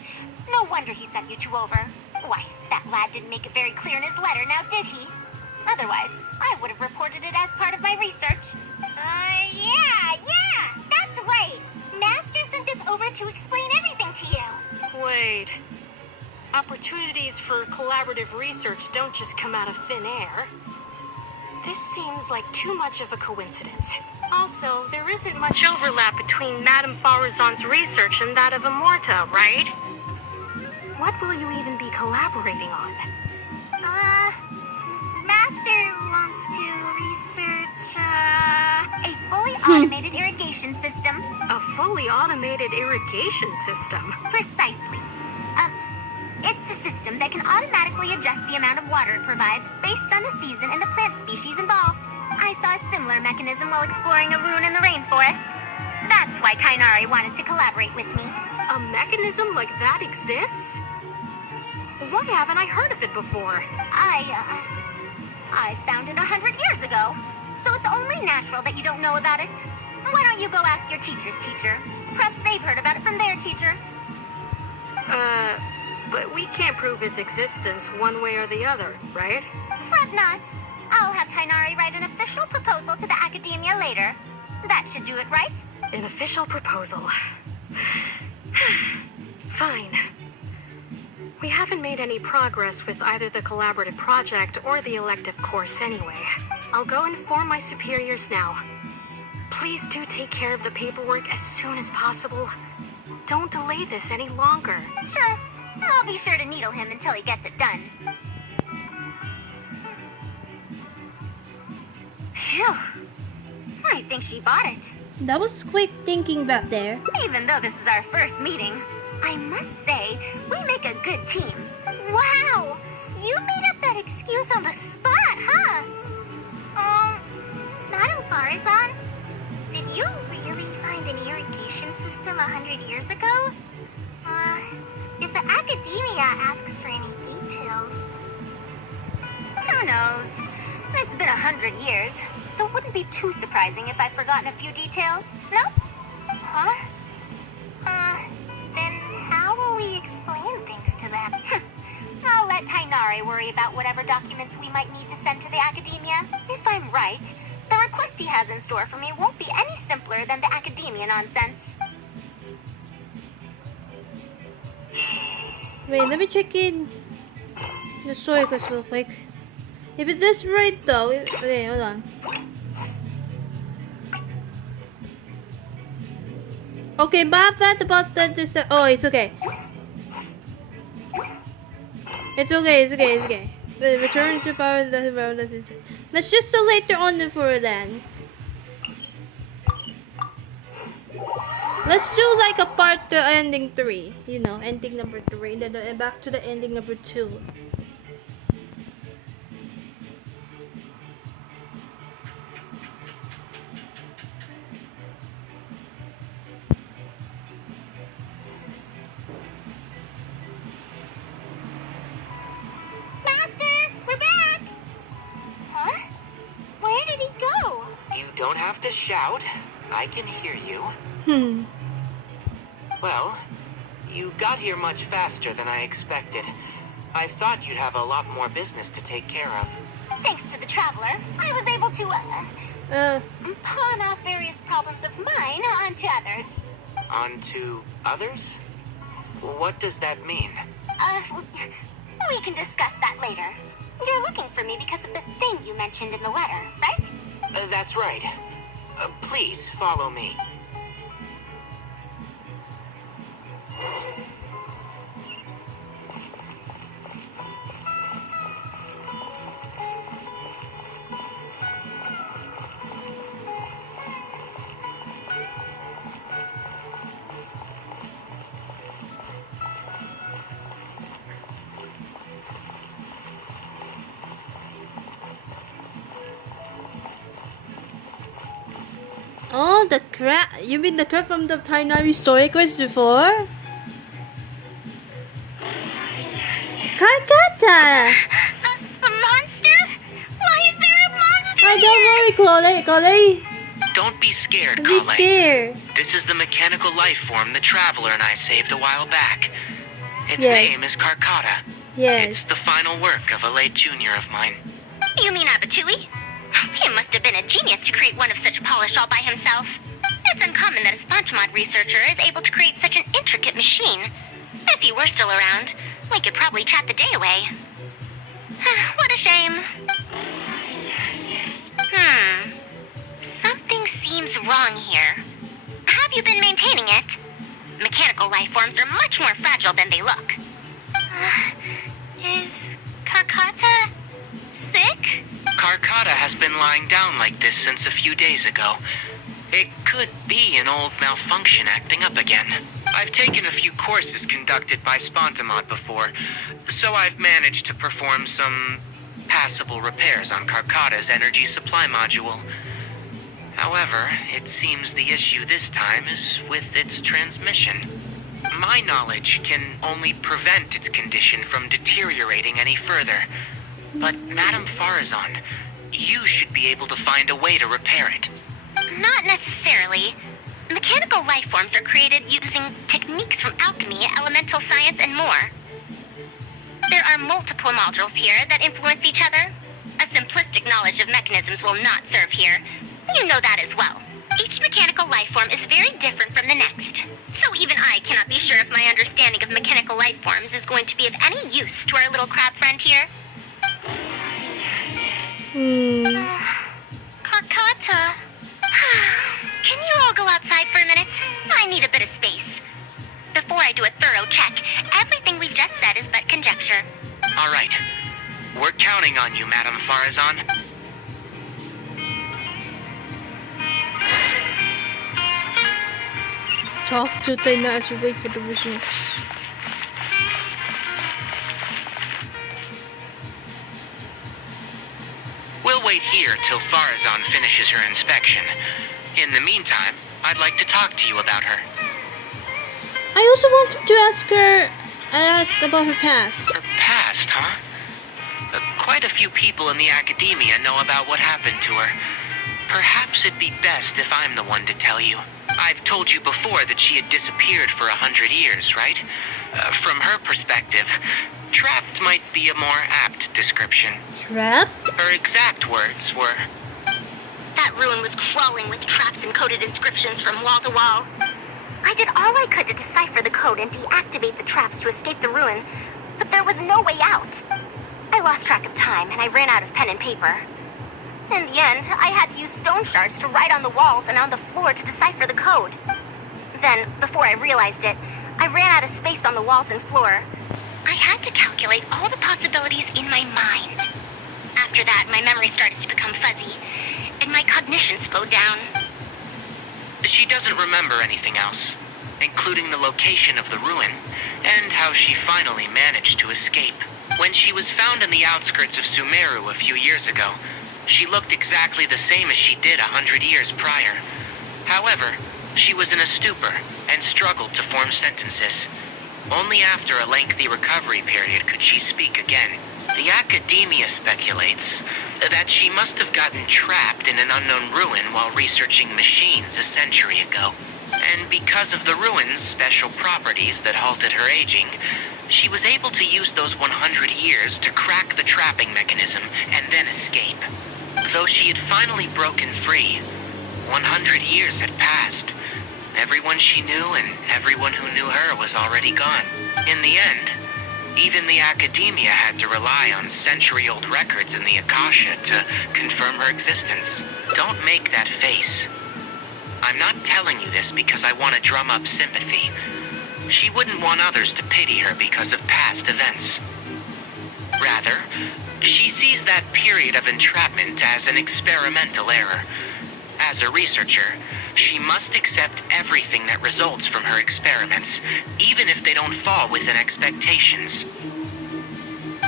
No wonder he sent you two over. Why, that lad didn't make it very clear in his letter, now did he? Otherwise, I would have reported it as part of my research. Yeah, that's right. Master sent us over to explain everything to you. Wait. Opportunities for collaborative research don't just come out of thin air. This seems like too much of a coincidence. Also, there isn't much overlap between Madame Faruzan's research and that of Immorta, right? What will you even be collaborating on? Master wants to research, a fully automated irrigation system. A fully automated irrigation system? Precisely. It's a system that can automatically adjust the amount of water it provides based on the season and the plant species involved. I saw a similar mechanism while exploring a ruin in the rainforest. That's why Kainari wanted to collaborate with me. A mechanism like that exists? Why haven't I heard of it before? I found it 100 years ago, so it's only natural that you don't know about it. Why don't you go ask your teacher's teacher? Perhaps they've heard about it from their teacher. But we can't prove its existence one way or the other, right? Fret not. I'll have Tainari write an official proposal to the academia later. That should do it, right? An official proposal. Fine. We haven't made any progress with either the collaborative project or the elective course anyway. I'll go inform my superiors now. Please do take care of the paperwork as soon as possible. Don't delay this any longer. Sure. I'll be sure to needle him until he gets it done. Phew. I think she bought it. That was quick thinking back there. Even though this is our first meeting, I must say, we make a good team. Wow! You made up that excuse on the spot, huh? Madam Faruzan, did you really find an irrigation system 100 years ago? if the academia asks for any details. Who knows? It's been 100 years, so it wouldn't be too surprising if I've forgotten a few details, no? Huh? Then how will we explain things to them? I'll let Tainari worry about whatever documents we might need to send to the academia. If I'm right, the request he has in store for me won't be any simpler than the academia nonsense. Wait, let me check in the story quest real quick. If it is right though, okay, hold on. Okay, bad about that is oh, it's okay. It's okay. The return to power let's just do later on for then. Let's do like a part ending 3, you know, ending number 3, then back to the ending number 2. Don't have to shout. I can hear you. Well, you got here much faster than I expected. I thought you'd have a lot more business to take care of. Thanks to the Traveler, I was able to, pawn off various problems of mine onto others. Onto others? What does that mean? We can discuss that later. You're looking for me because of the thing you mentioned in the letter, right? That's right. Please, follow me. Oh, the crab. You mean the crab from the Tainari story quest before? Karkata! A monster? Why is there a monster Oh, here? don't worry, Kale. Don't be scared, Don't be Kale. scared. This is the mechanical life form the Traveler and I saved a while back. Its Yes. name is Karkata. Yes. It's the final work of a late junior of mine. You mean Abatui? He must have been a genius to create one of such polish all by himself. It's uncommon that a Spongemod researcher is able to create such an intricate machine. If he were still around, we could probably chat the day away. What a shame. Something seems wrong here. Have you been maintaining it? Mechanical life forms are much more fragile than they look. Is Karkata sick? Karkata has been lying down like this since a few days ago. It could be an old malfunction acting up again. I've taken a few courses conducted by Spongemod before, so I've managed to perform some passable repairs on Karkata's energy supply module. However, it seems the issue this time is with its transmission. My knowledge can only prevent its condition from deteriorating any further. But Madame Faruzan, you should be able to find a way to repair it. Not necessarily. Mechanical life forms are created using techniques from alchemy, elemental science, and more. There are multiple modules here that influence each other. A simplistic knowledge of mechanisms will not serve here. You know that as well. Each mechanical life form is very different from the next. So even I cannot be sure if my understanding of mechanical life forms is going to be of any use to our little crab friend here. Karkata. Can you all go outside for a minute? I need a bit of space. Before I do a thorough check, everything we've just said is but conjecture. All right. We're counting on you, Madame Faruzan. Talk to Taina as we wait for the results. We'll wait here till Faruzan finishes her inspection. In the meantime, I'd like to talk to you about her. I also wanted to ask her I asked about her past. Her past, huh? Quite a few people in the academia know about what happened to her. Perhaps it'd be best if I'm the one to tell you. I've told you before that she had disappeared for 100 years, right? From her perspective, trapped might be a more apt description. Trap? Her exact words were, That ruin was crawling with traps and coded inscriptions from wall to wall. I did all I could to decipher the code and deactivate the traps to escape the ruin, but there was no way out. I lost track of time and I ran out of pen and paper. In the end, I had to use stone shards to write on the walls and on the floor to decipher the code. Then, before I realized it, I ran out of space on the walls and floor. I had to calculate all the possibilities in my mind. After that, my memory started to become fuzzy, and my cognition slowed down. she doesn't remember anything else, including the location of the ruin, and how she finally managed to escape. When she was found in the outskirts of Sumeru a few years ago, she looked exactly the same as she did 100 years prior. However, she was in a stupor and struggled to form sentences. Only after a lengthy recovery period could she speak again. The academia speculates that she must have gotten trapped in an unknown ruin while researching machines a century ago. And because of the ruin's special properties that halted her aging, she was able to use those 100 years to crack the trapping mechanism and then escape. Though she had finally broken free, 100 years had passed. Everyone she knew and everyone who knew her was already gone. In the end, even the academia had to rely on century-old records in the Akasha to confirm her existence. Don't make that face. I'm not telling you this because I want to drum up sympathy. She wouldn't want others to pity her because of past events. Rather, she sees that period of entrapment as an experimental error. As a researcher, she must accept everything that results from her experiments, even if they don't fall within expectations.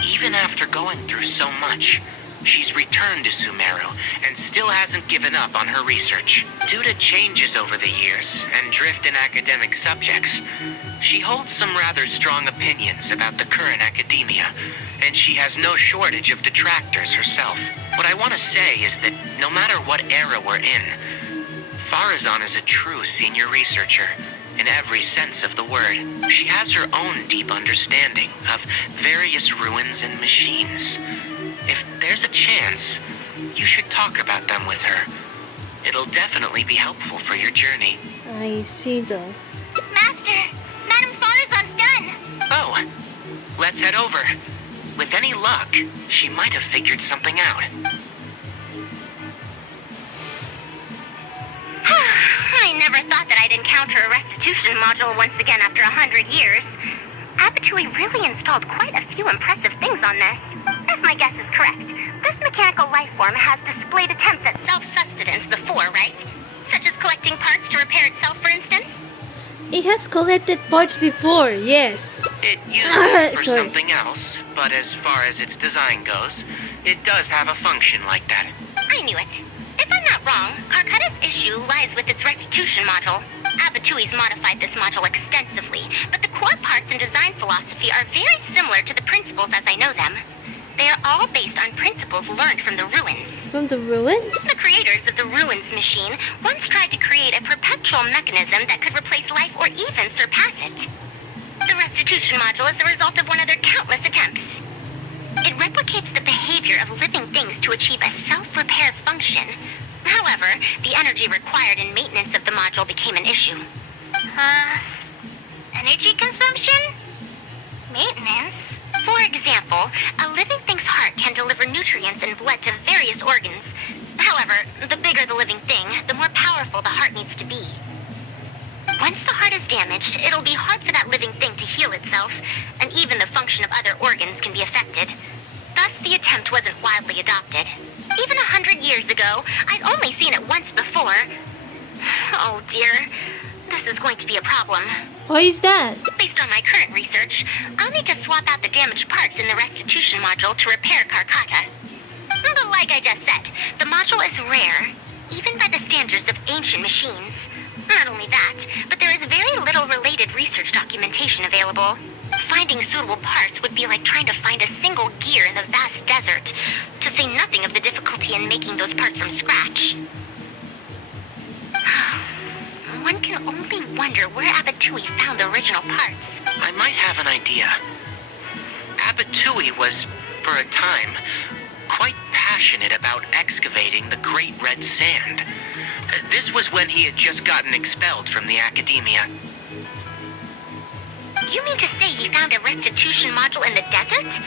Even after going through so much, she's returned to Sumeru and still hasn't given up on her research. Due to changes over the years and drift in academic subjects, she holds some rather strong opinions about the current academia, and she has no shortage of detractors herself. What I want to say is that no matter what era we're in, Faruzan is a true senior researcher, in every sense of the word. She has her own deep understanding of various ruins and machines. If there's a chance, you should talk about them with her. It'll definitely be helpful for your journey. I see though. Master, Madame Faruzan's done. Oh, let's head over. With any luck, she might have figured something out. I never thought that I'd encounter a restitution module once again after 100 years. Abatui really installed quite a few impressive things on this. If my guess is correct, this mechanical life form has displayed attempts at self-sustenance before, right? Such as collecting parts to repair itself, for instance? It has collected parts before, yes. It uses it for Sorry. something else, but as far as its design goes, it does have a function like that. I knew it. If I'm not wrong, Karkata's issue lies with its restitution module. Abatui's modified this module extensively, but the core parts and design philosophy are very similar to the principles as I know them. They are all based on principles learned from the ruins. From the ruins? The creators of the ruins machine once tried to create a perpetual mechanism that could replace life or even surpass it. The restitution module is the result of one of their countless attempts. It replicates the behavior of living things to achieve a self-repair function. However, the energy required in maintenance of the module became an issue. Energy consumption? Maintenance? For example, a living thing's heart can deliver nutrients and blood to various organs. However, the bigger the living thing, the more powerful the heart needs to be. Once the heart is damaged, it'll be hard for that living thing to heal itself, and even the function of other organs can be affected. Thus, the attempt wasn't widely adopted. Even 100 years ago, I'd only seen it once before. Oh dear, this is going to be a problem. Why is that? Based on my current research, I'll need to swap out the damaged parts in the restitution module to repair Karkata. But like I just said, the module is rare, even by the standards of ancient machines. Not only that, but there is very little related research documentation available. Finding suitable parts would be like trying to find a single gear in the vast desert, to say nothing of the difficulty in making those parts from scratch. One can only wonder where Abatui found the original parts. I might have an idea. Abatui was, for a time, quite passionate about excavating the Great Red Sand. This was when he had just gotten expelled from the academia. You mean to say he found a restitution module in the desert?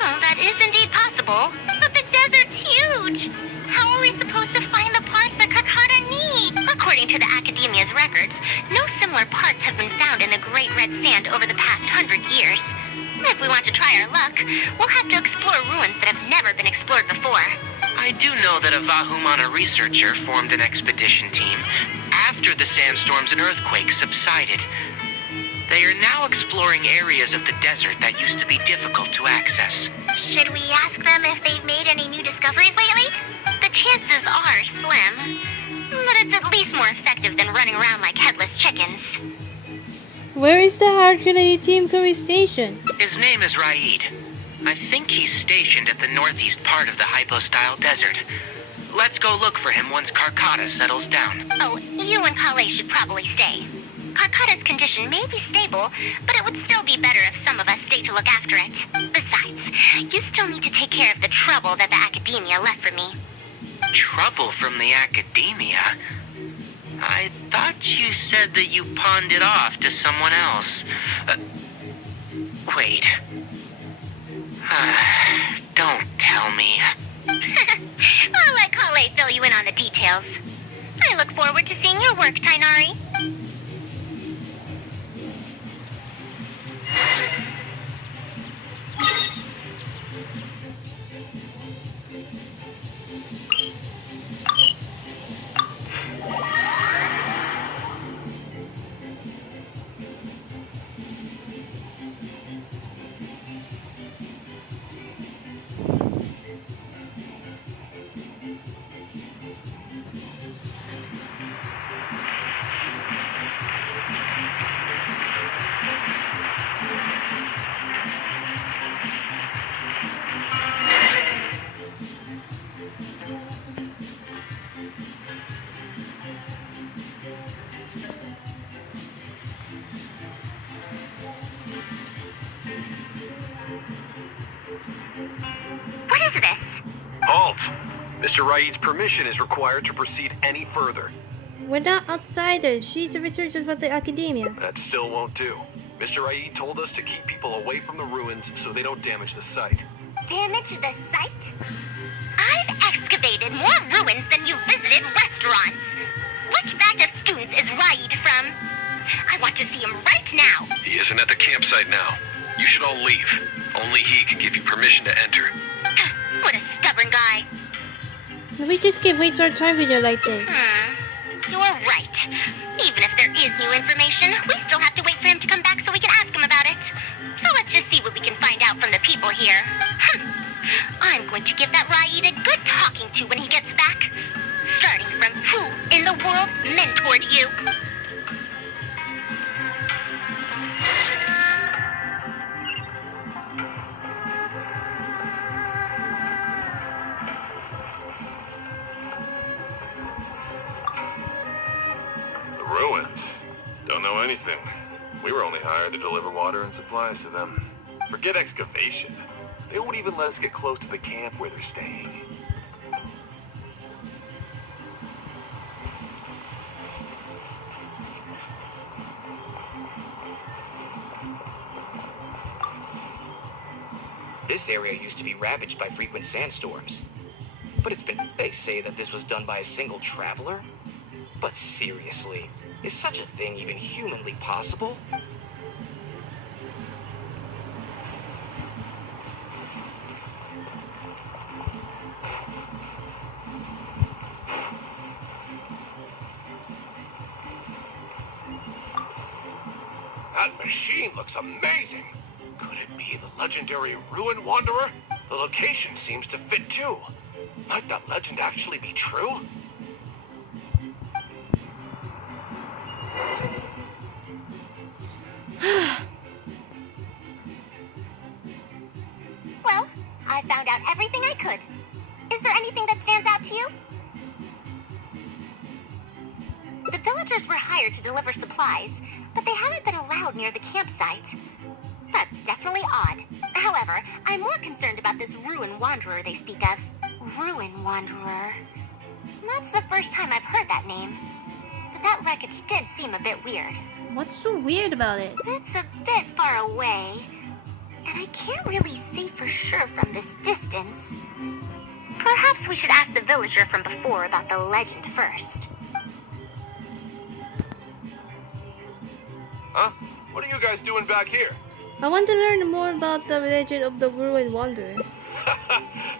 Oh, that is indeed possible. But the desert's huge. How are we supposed to find the parts that Karkata need? According to the Academia's records, no similar parts have been found in the Great Red Sand over the past 100 years. If we want to try our luck, we'll have to explore ruins that have never been explored before. I do know that a Vahumana researcher formed an expedition team after the sandstorms and earthquakes subsided. They are now exploring areas of the desert that used to be difficult to access. Should we ask them if they've made any new discoveries lately? The chances are slim, but it's at least more effective than running around like headless chickens. Where is the Hercules team currently stationed? His name is Raid. I think he's stationed at the northeast part of the Hypostyle Desert. Let's go look for him once Karkata settles down. Oh, you and Kale should probably stay. Karkata's condition may be stable, but it would still be better if some of us stay to look after it. Besides, you still need to take care of the trouble that the Academia left for me. Trouble from the Academia? I thought you said that you pawned it off to someone else. Wait. Don't tell me. I'll let Kale fill you in on the details. I look forward to seeing your work, Tainari. What is this? Halt! Mr. Raid's permission is required to proceed any further. We're not outsiders. She's a researcher for the Academia. That still won't do. Mr. Raid told us to keep people away from the ruins so they don't damage the site. Damage the site? I've excavated more ruins than you've visited restaurants. Which batch of students is Raid from? I want to see him right now. He isn't at the campsite now. You should all leave. Only he can give you permission to enter. What a stubborn guy. We just can't waste our time with you like this. You're right. Even if there is new information, we still have to wait for him to come back so we can ask him about it. So let's just see what we can find out from the people here. I'm going to give that Raid a good talking to when he gets back. Starting from who in the world mentored you? Ruins? Don't know anything. We were only hired to deliver water and supplies to them. Forget excavation. They won't even let us get close to the camp where they're staying. This area used to be ravaged by frequent sandstorms. But they say that this was done by a single traveler? But seriously, is such a thing even humanly possible? That machine looks amazing. Could it be the legendary Ruin Wanderer? The location seems to fit too. Might that legend actually be true? The villagers were hired to deliver supplies, but they haven't been allowed near the campsite. That's definitely odd. However, I'm more concerned about this Ruin Wanderer they speak of. Ruin Wanderer. That's the first time I've heard that name. But that wreckage did seem a bit weird. What's so weird about it? It's a bit far away, and I can't really say for sure from this distance. Perhaps we should ask the villager from before about the legend first. Huh? What are you guys doing back here? I want to learn more about the legend of the Ruin Wanderer.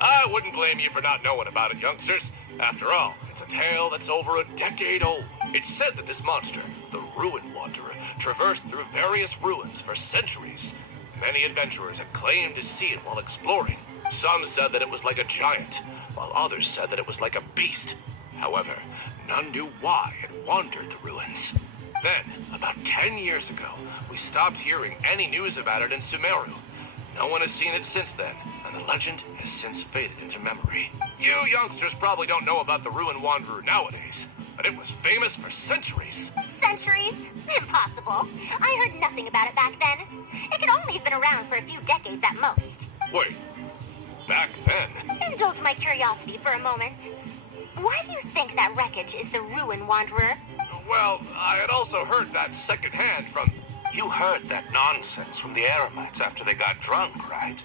I wouldn't blame you for not knowing about it, youngsters. After all, it's a tale that's over a decade old. It's said that this monster, the Ruin Wanderer, traversed through various ruins for centuries. Many adventurers had claimed to see it while exploring. Some said that it was like a giant, while others said that it was like a beast. However, none knew why it wandered the ruins. Then, about 10 years ago, we stopped hearing any news about it in Sumeru. No one has seen it since then, and the legend has since faded into memory. You youngsters probably don't know about the Ruin Wanderer nowadays, but it was famous for centuries. Centuries? Impossible. I heard nothing about it back then. It could only have been around for a few decades at most. Wait, back then? Indulge my curiosity for a moment. Why do you think that wreckage is the Ruin Wanderer? Well, I had also heard that secondhand from... You heard that nonsense from the Eremites after they got drunk, right?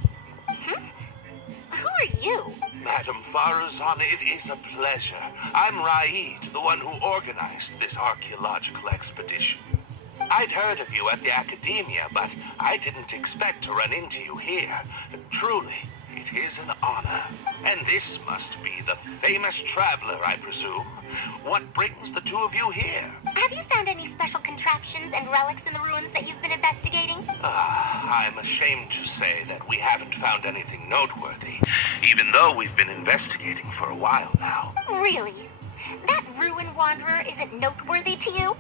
Who are you? Madam Faruzan, it is a pleasure. I'm Raid, the one who organized this archaeological expedition. I'd heard of you at the Academia, but I didn't expect to run into you here. Truly, it is an honor. And this must be the famous traveler, I presume. What brings the two of you here? Have you found any special contraptions and relics in the ruins that you've been investigating? I'm ashamed to say that we haven't found anything noteworthy, even though we've been investigating for a while now. Really? That Ruin Wanderer isn't noteworthy to you?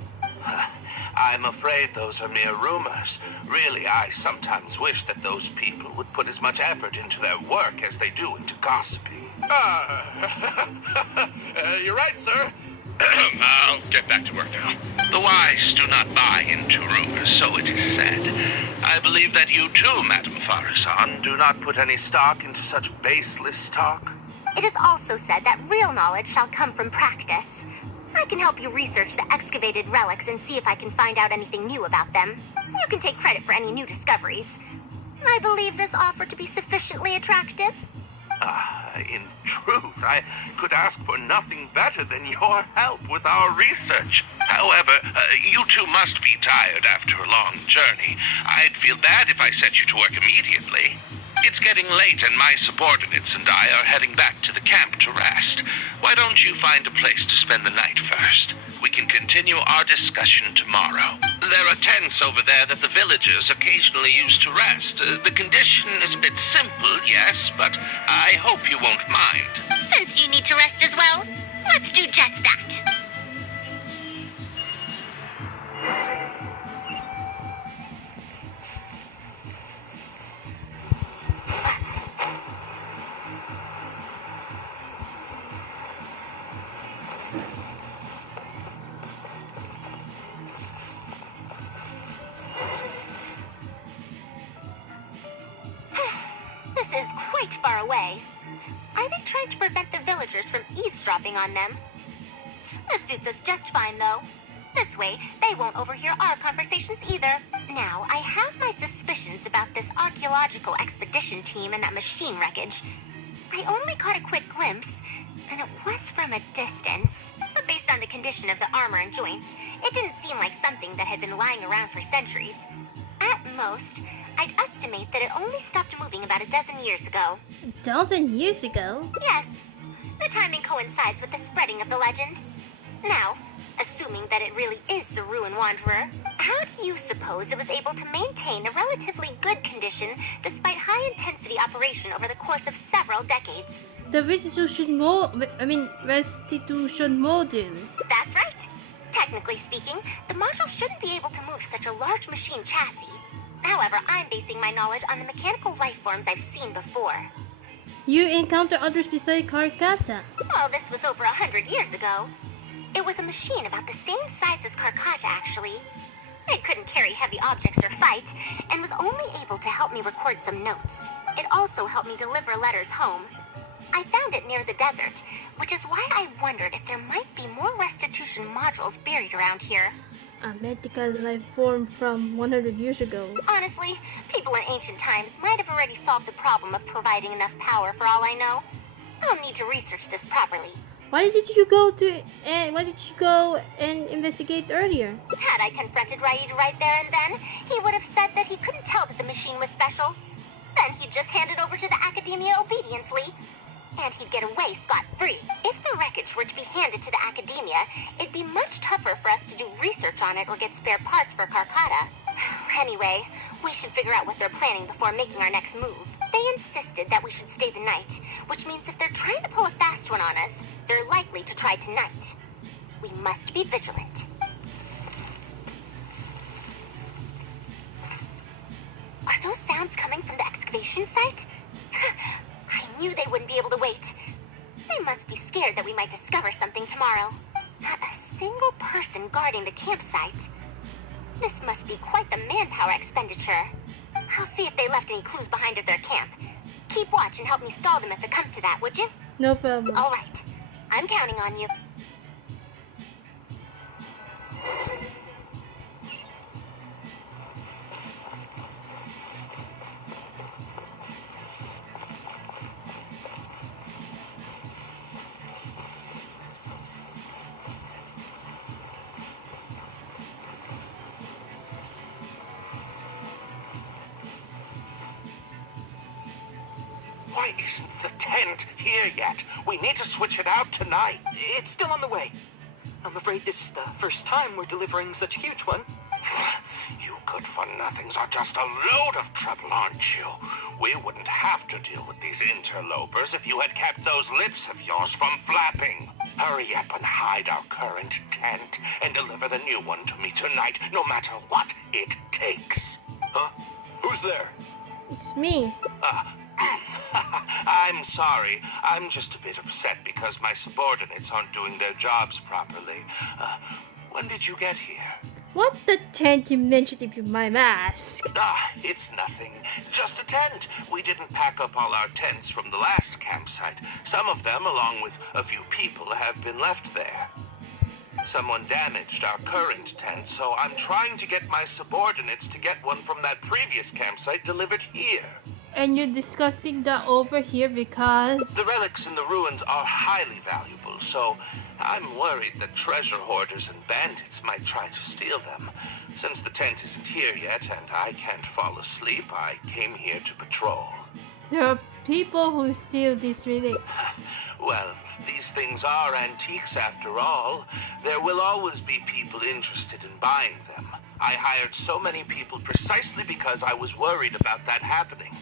I'm afraid those are mere rumors. Really, I sometimes wish that those people would put as much effort into their work as they do into gossiping. You're right, sir. I'll get back to work now. The wise do not buy into rumors, so it is said. I believe that you too, Madam Faruzan, do not put any stock into such baseless talk. It is also said that real knowledge shall come from practice. I can help you research the excavated relics and see if I can find out anything new about them. You can take credit for any new discoveries. I believe this offer to be sufficiently attractive. In truth, I could ask for nothing better than your help with our research. However, you two must be tired after a long journey. I'd feel bad if I set you to work immediately. It's getting late and my subordinates and I are heading back to the camp to rest. Why don't you find a place to spend the night first? We can continue our discussion tomorrow. There are tents over there that the villagers occasionally use to rest. The condition is a bit simple, yes, but I hope you won't mind. Since you need to rest as well, let's do just that. This is quite far away. Are they trying to prevent the villagers from eavesdropping on them? This suits us just fine, though. This way, they won't overhear our conversations either. Now, I have my suspicions about this archaeological expedition team and that machine wreckage. I only caught a quick glimpse, and it was from a distance. But based on the condition of the armor and joints, it didn't seem like something that had been lying around for centuries. At most, I'd estimate that it only stopped moving about a dozen years ago. A dozen years ago? Yes. The timing coincides with the spreading of the legend. Now, assuming that it really is the Ruin Wanderer, how do you suppose it was able to maintain a relatively good condition despite high-intensity operation over the course of several decades? The restitution module. That's right. Technically speaking, the module shouldn't be able to move such a large machine chassis. However, I'm basing my knowledge on the mechanical life forms I've seen before. You encounter others besides Karkata. Well, this was over 100 years ago. It was a machine about the same size as Karkata, actually. It couldn't carry heavy objects or fight, and was only able to help me record some notes. It also helped me deliver letters home. I found it near the desert, which is why I wondered if there might be more restitution modules buried around here. A medical life form from 100 years ago. Honestly, people in ancient times might have already solved the problem of providing enough power for all I know. I'll need to research this properly. Why did you go and investigate earlier? Had I confronted Raid right there and then, he would have said that he couldn't tell that the machine was special. Then he'd just hand it over to the Academia obediently, and he'd get away scot-free. If the wreckage were to be handed to the Academia, it'd be much tougher for us to do research on it or get spare parts for Karkata. Anyway, we should figure out what they're planning before making our next move. They insisted that we should stay the night, which means if they're trying to pull a fast one on us, they're likely to try tonight. We must be vigilant. Are those sounds coming from the excavation site? I knew they wouldn't be able to wait. They must be scared that we might discover something tomorrow. Not a single person guarding the campsite. This must be quite the manpower expenditure. I'll see if they left any clues behind at their camp. Keep watch and help me stall them if it comes to that, would you? No problem. All right. I'm counting on you. Why isn't the tent here yet? We need to switch it out tonight. It's still on the way. I'm afraid this is the first time we're delivering such a huge one. You good-for-nothings are just a load of trouble, aren't you? We wouldn't have to deal with these interlopers if you had kept those lips of yours from flapping. Hurry up and hide our current tent and deliver the new one to me tonight, no matter what it takes. Huh? Who's there? It's me. I'm sorry. I'm just a bit upset because my subordinates aren't doing their jobs properly. When did you get here? What the tent you mentioned if you mind ask? It's nothing. Just a tent. We didn't pack up all our tents from the last campsite. Some of them, along with a few people, have been left there. Someone damaged our current tent, so I'm trying to get my subordinates to get one from that previous campsite delivered here. And you're discussing that over here because... The relics in the ruins are highly valuable, so I'm worried that treasure hoarders and bandits might try to steal them. Since the tent isn't here yet and I can't fall asleep, I came here to patrol. There are people who steal these relics. Well, these things are antiques after all. There will always be people interested in buying them. I hired so many people precisely because I was worried about that happening.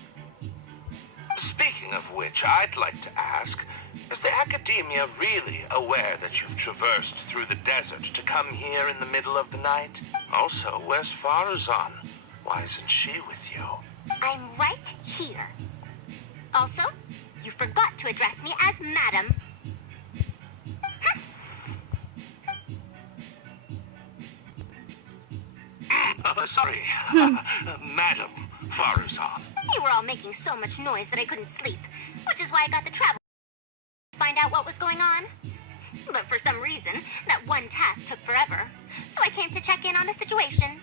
Speaking of which, I'd like to ask, is the Academia really aware that you've traversed through the desert to come here in the middle of the night? Also, where's Faruzan? Why isn't she with you? I'm right here. Also, you forgot to address me as Madam. Sorry, Madam Faruzan. You were all making so much noise that I couldn't sleep, which is why I got the travel to find out what was going on. But for some reason, that one task took forever, so I came to check in on the situation.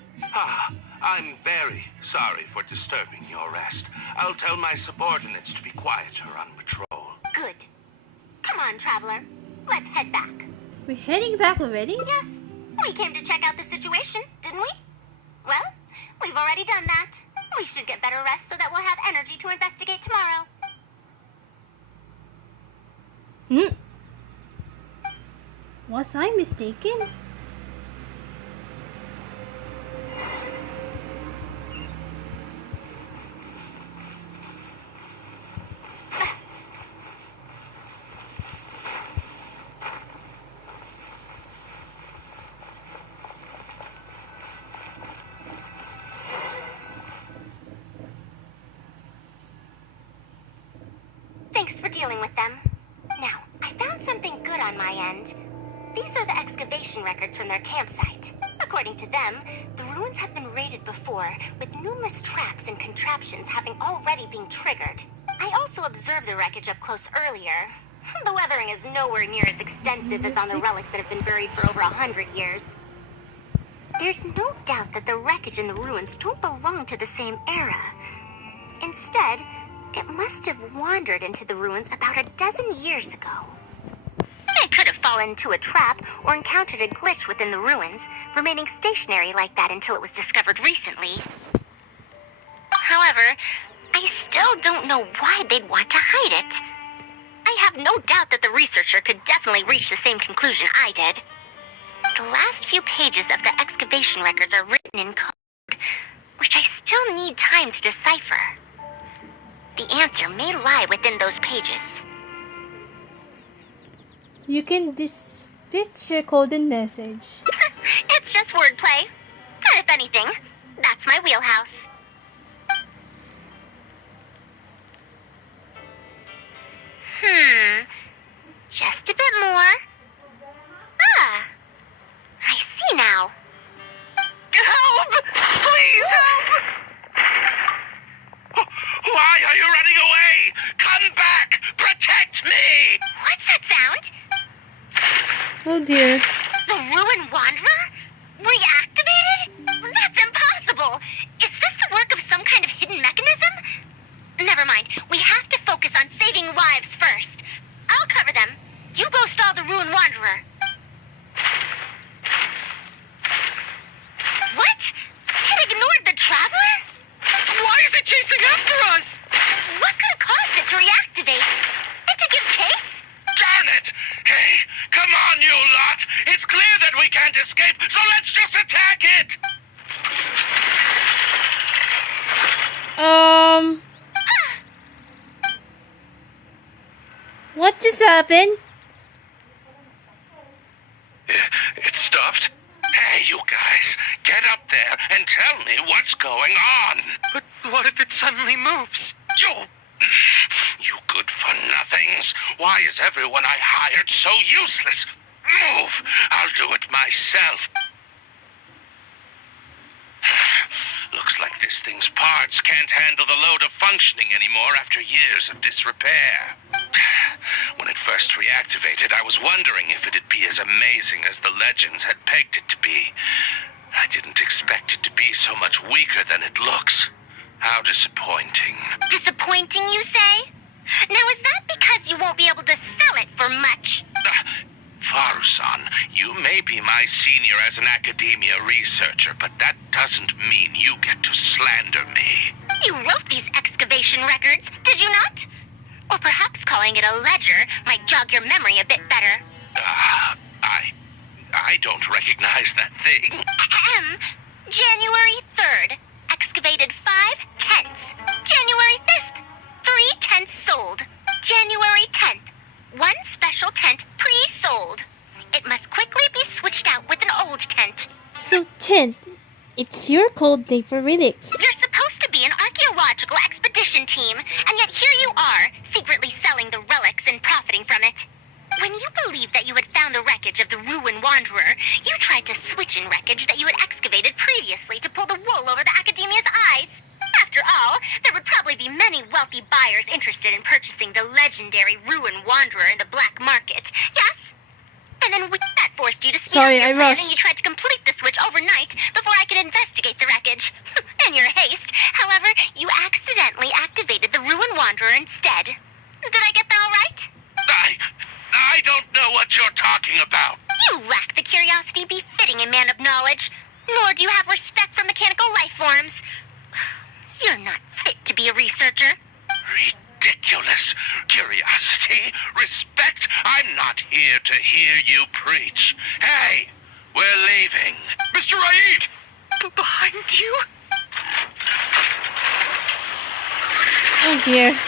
I'm very sorry for disturbing your rest. I'll tell my subordinates to be quieter on patrol. Good. Come on, Traveler. Let's head back. We're heading back already? Yes. We came to check out the situation, didn't we? Well, we've already done that. We should get better rest so that we'll have energy to investigate tomorrow. Was I mistaken? Thanks for dealing with them. Now, I found something good on my end. These are the excavation records from their campsite. According to them, the ruins have been raided before, with numerous traps and contraptions having already been triggered. I also observed the wreckage up close earlier. The weathering is nowhere near as extensive as on the relics that have been buried for over 100 years. There's no doubt that the wreckage and the ruins don't belong to the same era. Instead, it must have wandered into the ruins about a dozen years ago. It could have fallen into a trap or encountered a glitch within the ruins, remaining stationary like that until it was discovered recently. However, I still don't know why they'd want to hide it. I have no doubt that the researcher could definitely reach the same conclusion I did. The last few pages of the excavation records are written in code, which I still need time to decipher. The answer may lie within those pages. You can dispatch your coded message. It's just wordplay. Or if anything, that's my wheelhouse. Just a bit more. I see now. Help! Please help! Why are you running away? Come back! Protect me! What's that sound? Oh dear. The Ruin Wanderer? Reactivated? That's impossible! Is this the work of some kind of hidden mechanism? Never mind. We have to focus on saving lives first. I'll cover them. You go stall the Ruin Wanderer. What? It ignored the Traveler? Why is it chasing after us? What could have caused it to reactivate? And to give chase? Darn it! Hey, come on, you lot! It's clear that we can't escape, so let's just attack it! What just happened? It stopped. Hey, you guys, get up there and tell me what's going on. But what if it suddenly moves? You good-for-nothings. Why is everyone I hired so useless? Move! I'll do it myself. Looks like this thing's parts can't handle the load of functioning anymore after years of disrepair. When it first reactivated, I was wondering if it'd be as amazing as the legends had pegged it to be. I didn't expect it to be so much weaker than it looks. How disappointing. Disappointing, you say? Now, is that because you won't be able to sell it for much? Faruzan, you may be my senior as an academia researcher, but that doesn't mean you get to slander me. You wrote these excavation records, did you not? Or perhaps calling it a ledger might jog your memory a bit better. I don't recognize that thing. January 3rd, excavated 5 tents. January 5th, 3 tents sold. January 10th, 1 special tent pre-sold. It must quickly be switched out with an old tent. So 10. It's your code name for relics. You're supposed to be an archaeological expedition team, and yet here you are, secretly selling the relics and profiting from it. When you believed that you had found the wreckage of the Ruin Wanderer, you tried to switch in wreckage that you had excavated previously to pull the wool over the Academia's eyes. After all, there would probably be many wealthy buyers interested in purchasing the legendary Ruin Wanderer in the black market, yes? And then that forced you to speed up your plan, and you tried to complete the switch overnight before I could investigate the wreckage. In your haste, however, you accidentally activated the Ruin Wanderer instead. Did I get that all right? I don't know what you're talking about. You lack the curiosity befitting a man of knowledge, nor do you have respect for mechanical life forms. You're not fit to be a researcher. Ridiculous. Curiosity, respect. I'm not here to hear you preach. Hey, we're leaving. Mr. Raid! Behind you? Oh dear.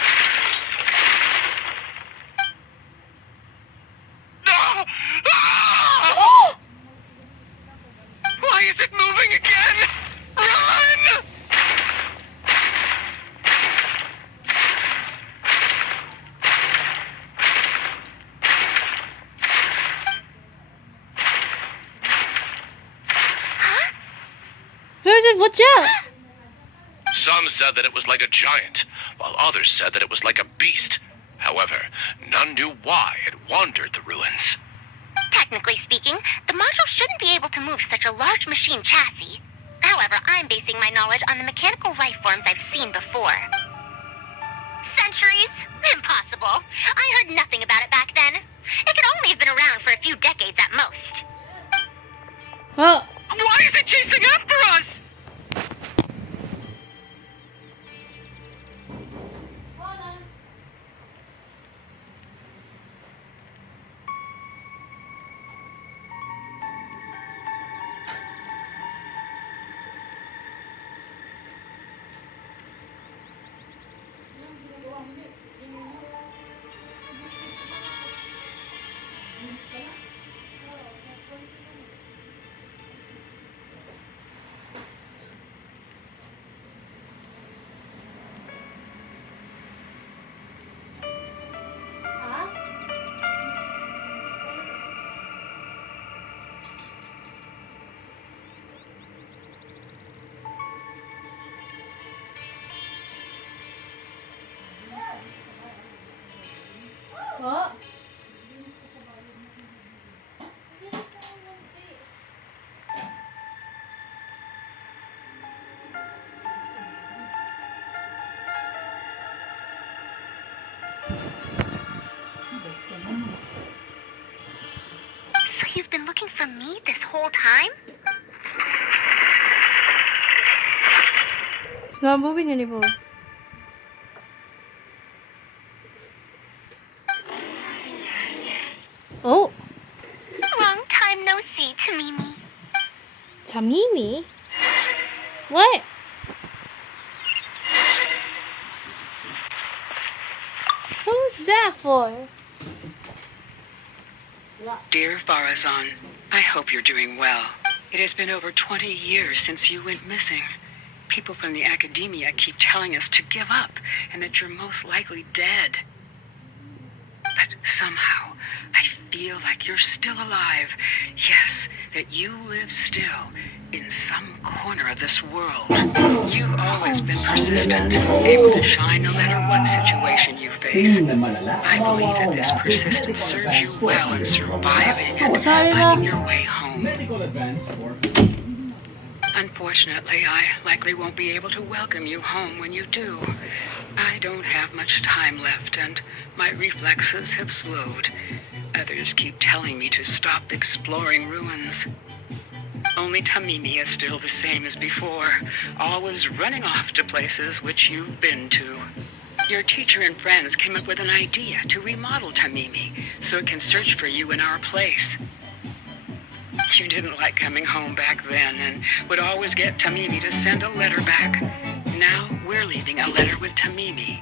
Why is it moving again? Run! Faruzan, watch out! Some said that it was like a giant, while others said that it was like a beast. However, none knew why it wandered the ruins. Technically speaking, the module shouldn't be able to move such a large machine chassis. However, I'm basing my knowledge on the mechanical life forms I've seen before. Centuries? Impossible. I heard nothing about it back then. It could only have been around for a few decades at most. Oh, Why is it chasing after us? what? So you've been looking for me this whole time? It's not moving anymore. Oh, Long time no see, Tamimi. Tamimi? What? Who's that for? Dear Faruzan, I hope you're doing well. It has been over 20 years since you went missing. People from the academia keep telling us to give up and that you're most likely dead. But somehow, I feel like you're still alive. Yes, that you live still in some corner of this world. You've always been persistent, able to shine no matter what situation you face. I believe that this persistence serves you well in surviving and finding your way home. Unfortunately, I likely won't be able to welcome you home when you do. I don't have much time left, and my reflexes have slowed. Others keep telling me to stop exploring ruins. Only Tamimi is still the same as before, always running off to places which you've been to. Your teacher and friends came up with an idea to remodel Tamimi so it can search for you in our place. You didn't like coming home back then and would always get Tamimi to send a letter back. Now we're leaving a letter with Tamimi.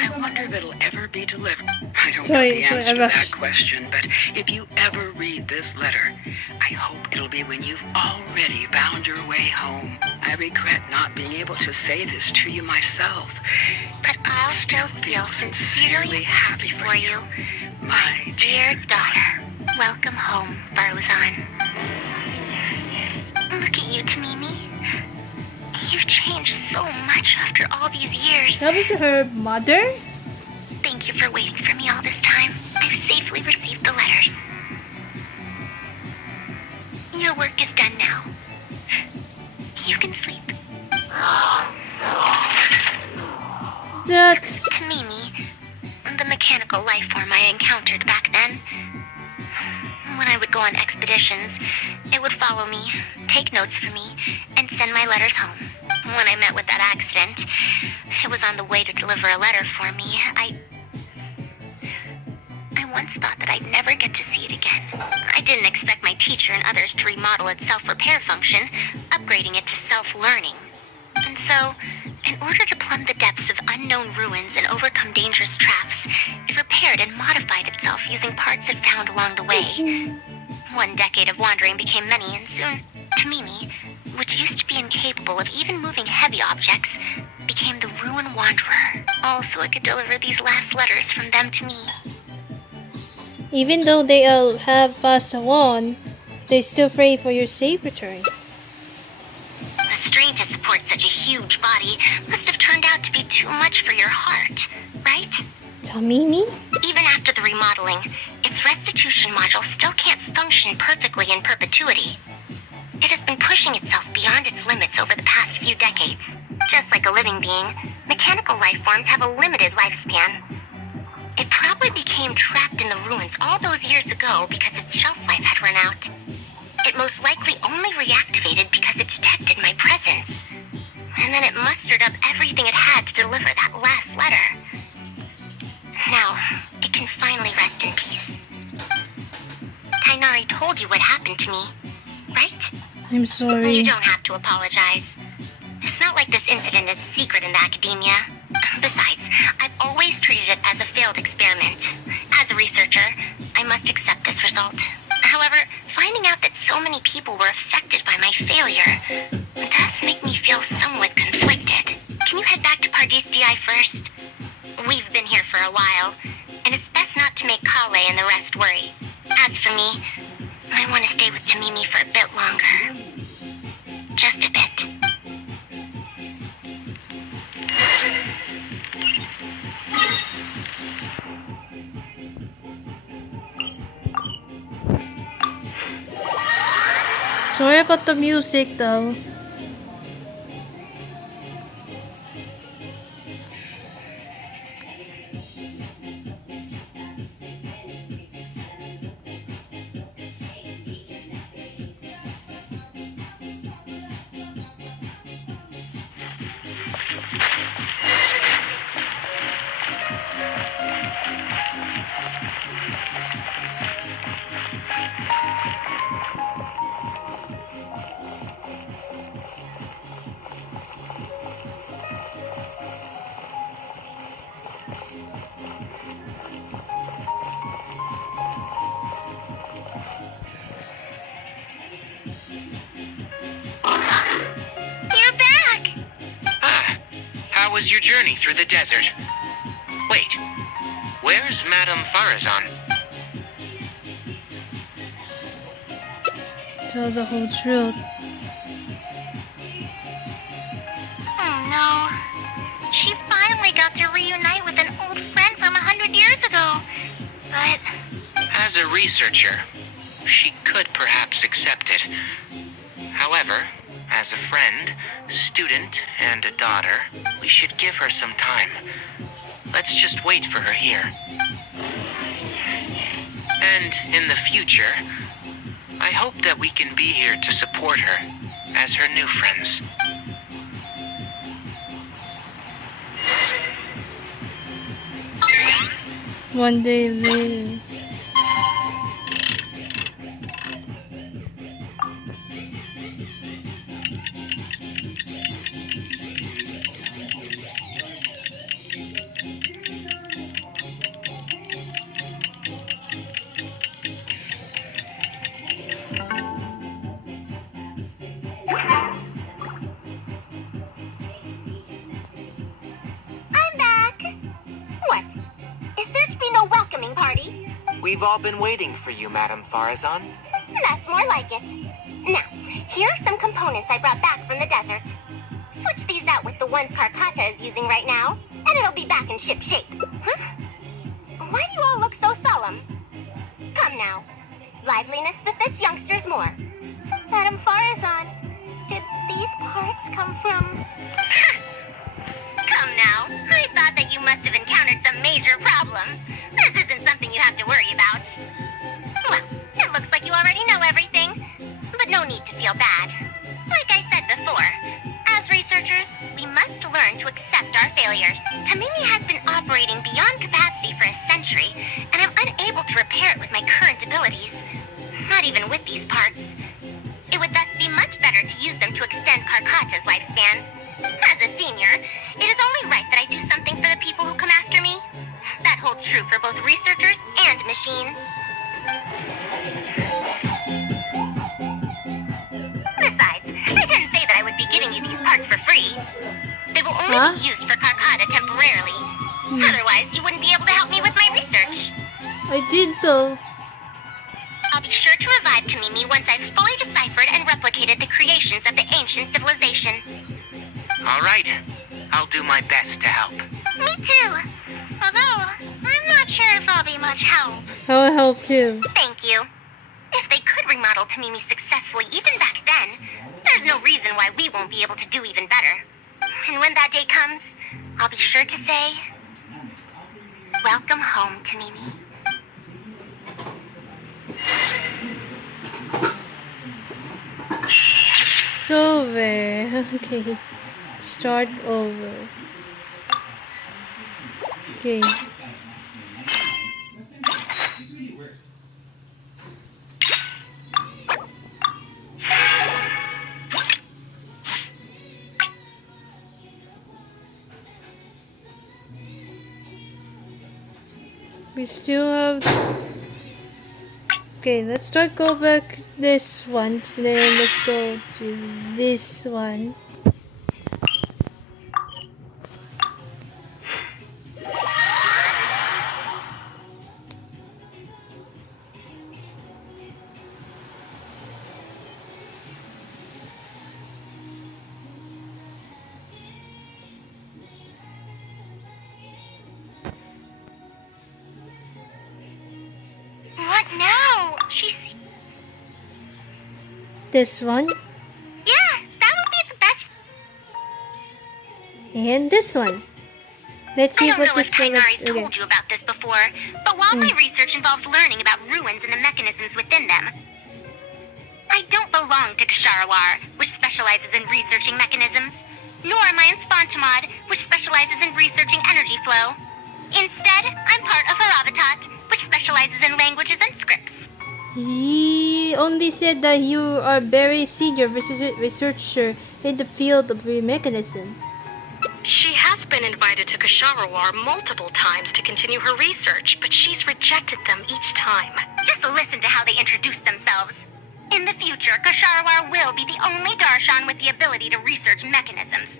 I wonder if it'll ever be delivered. I don't know the answer to that question, but if you ever read this letter, I hope it'll be when you've already found your way home. I regret not being able to say this to you myself, But I'll still feel sincerely happy for you, my dear daughter. Welcome home, Faruzan. Look at you, Tamimi. You've changed so much after all these years. That was her mother? Thank you for waiting for me all this time. I've safely received the letters. Your work is done now. You can sleep. That's... Tamimi, the mechanical life form I encountered back then. When I would go on expeditions, it would follow me, take notes for me, and send my letters home. When I met with that accident, it was on the way to deliver a letter for me. I once thought that I'd never get to see it again. I didn't expect my teacher and others to remodel its self-repair function, upgrading it to self-learning. And so, in order to plumb the depths of unknown ruins and overcome dangerous traps, it repaired and modified itself using parts it found along the way. One decade of wandering became many, and soon, Tamimi, which used to be incapable of even moving heavy objects, became the Ruin Wanderer. All so it could deliver these last letters from them to me. Even though they all have passed on, they still pray for your safe return. The strange support such a huge body must have turned out to be too much for your heart, right? Tamimi? Even after the remodeling, its restitution module still can't function perfectly in perpetuity. It has been pushing itself beyond its limits over the past few decades. Just like a living being, mechanical life forms have a limited lifespan. It probably became trapped in the ruins all those years ago because its shelf life had run out. It most likely only reactivated because it detected my presence. And then it mustered up everything it had to deliver that last letter. Now, it can finally rest in peace. Tainari told you what happened to me, right? I'm sorry. You don't have to apologize. It's not like this incident is a secret in the academia. Besides, I've always treated it as a failed experiment. As a researcher, I must accept this result. However, finding out that so many people were affected by my failure does make me feel somewhat conflicted. Can you head back to Pardis DI first? We've been here for a while, and it's best not to make Kale and the rest worry. As for me, I want to stay with Tamimi for a bit longer. Just a bit. Sorry about the music though. How was your journey through the desert? Wait, where's Madame Faruzan? Tell the whole truth. Oh no. She finally got to reunite with an old friend from 100 years ago. But As a researcher, she could perhaps accept it. However, as a friend, student, and a daughter, we should give her some time. Let's just wait for her here. And in the future, I hope that we can be here to support her as her new friends. One day later. I'm back. What? Is there to be no welcoming party? We've all been waiting for you, Madame Faruzan. That's more like it. Now, here are some components I brought back from the desert. Switch these out with the ones Karkata is using right now, and it'll be back in ship shape. Huh? Why do you all look so solemn? Come now. Liveliness befits youngsters more. Madame Faruzan, did these parts come from... Come now. I thought that you must have encountered some major problem. This isn't something you have to worry about. Well, it looks like you already know everything, but no need to feel bad. Like I said before, as researchers, we must learn to accept our failures. Tamimi has been operating beyond capacity for a century, and I'm unable to repair it with my current abilities. Not even with these parts. It would thus be much better to use them to extend Karkata's lifespan. As a senior, it is only right that I do something for the people who come after me. That holds true for both researchers and machines. Besides, I didn't say that I would be giving you these parts for free. They will only be used for Karkata temporarily. Otherwise, you wouldn't be able to help me with my research. I did though. I'll be sure to revive Tamimi once I've fully deciphered and replicated the creations of the ancient civilization. do my best to help. Me too. Although, I'm not sure if I'll be much help. I'll help too. Thank you. If they could remodel Tamimi successfully even back then, there's no reason why we won't be able to do even better. And when that day comes, I'll be sure to say, welcome home, Tamimi. It's over. Okay. Start over. Okay. We still have... Okay, let's start go back this one. Then let's go to this one. What now? This one. Yeah, that would be the best. And this one. Let's see I don't what know if this one is. Tainari's told you about this before, but while my research involves learning about ruins and the mechanisms within them, I don't belong to Kasharawar, which specializes in researching mechanisms, nor am I in Spontamod, which specializes in researching energy flow. Instead, I'm part of Haravatat, which specializes in languages and scripts. He only said that you are very senior researcher in the field of mechanism. She has been invited to Kasharawar multiple times to continue her research, but she's rejected them each time. Just listen to how they introduce themselves. In the future, Kasharawar will be the only Darshan with the ability to research mechanisms.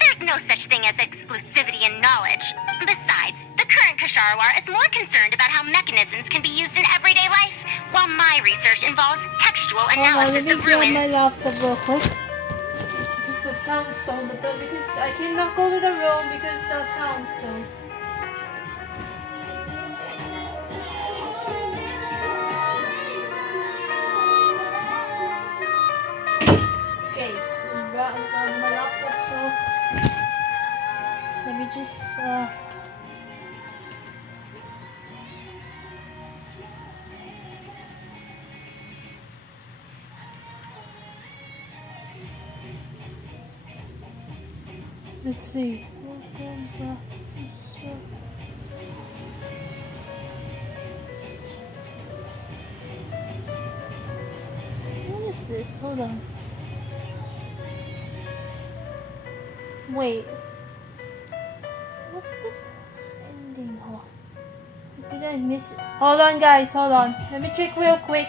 There's no such thing as exclusivity in knowledge. Besides, the current Kasharawar is more concerned about how mechanisms can be used in everyday life, while my research involves textual analysis of ruins. My laptop real quick. Because the sound stone, because I cannot go to the room because the sound stone. Okay, my laptop, so let me just let's see. What is this? Hold on. Wait. What's the ending? Oh, did I miss it? Hold on, guys. Hold on. Let me check real quick.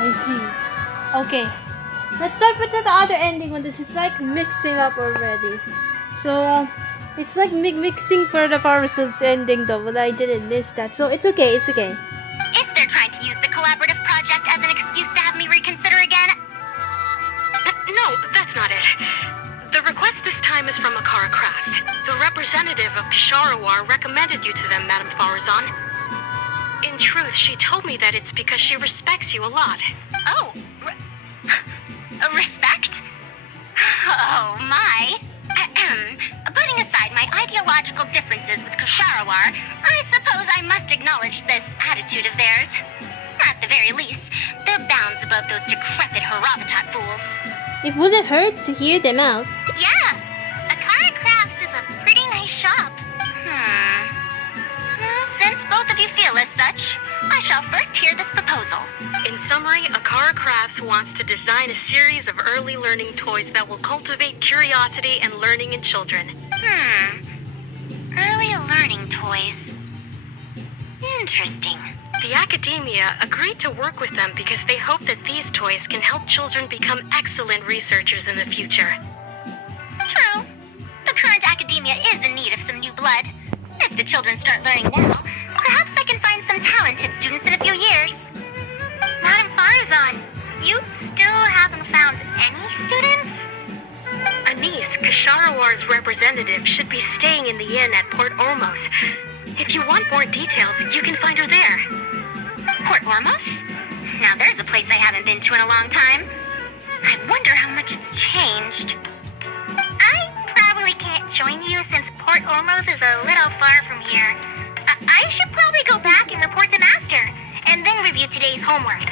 I see. Okay. Let's start with the other ending one. This is like mixing up already. So, it's like mixing for the Faruzan's ending though, but I didn't miss that. So, it's okay. It's okay. If they're trying to use the collaborative project as an excuse to have me reconsider again... No, that's not it. The request this time is from Akara Crafts. The representative of Kasharawar recommended you to them, Madame Faruzan. In truth, she told me that it's because she respects you a lot. Oh, respect? Oh, my. Putting aside my ideological differences with Kasharawar, I suppose I must acknowledge this attitude of theirs. At the very least, they're bounds above those decrepit Haravatat fools. It wouldn't hurt to hear them out. Yeah, Akara Crafts is a pretty nice shop. Since both of you feel as such, I shall first hear this proposal. In summary, Akara Crafts wants to design a series of early learning toys that will cultivate curiosity and learning in children. Early learning toys. Interesting. The academia agreed to work with them because they hope that these toys can help children become excellent researchers in the future. True. The current academia is in need of some new blood. If the children start learning now, perhaps I can find some talented students in a few years. Madam Faruzan, you still haven't found any students? Anise, Kasharawar's representative, should be staying in the inn at Port Ormos. If you want more details, you can find her there. Port Ormos? Now there's a place I haven't been to in a long time. I wonder how much it's changed. I probably can't join you since Port Ormos is a little far from here. I should probably go back and report to Master, and then review today's homework.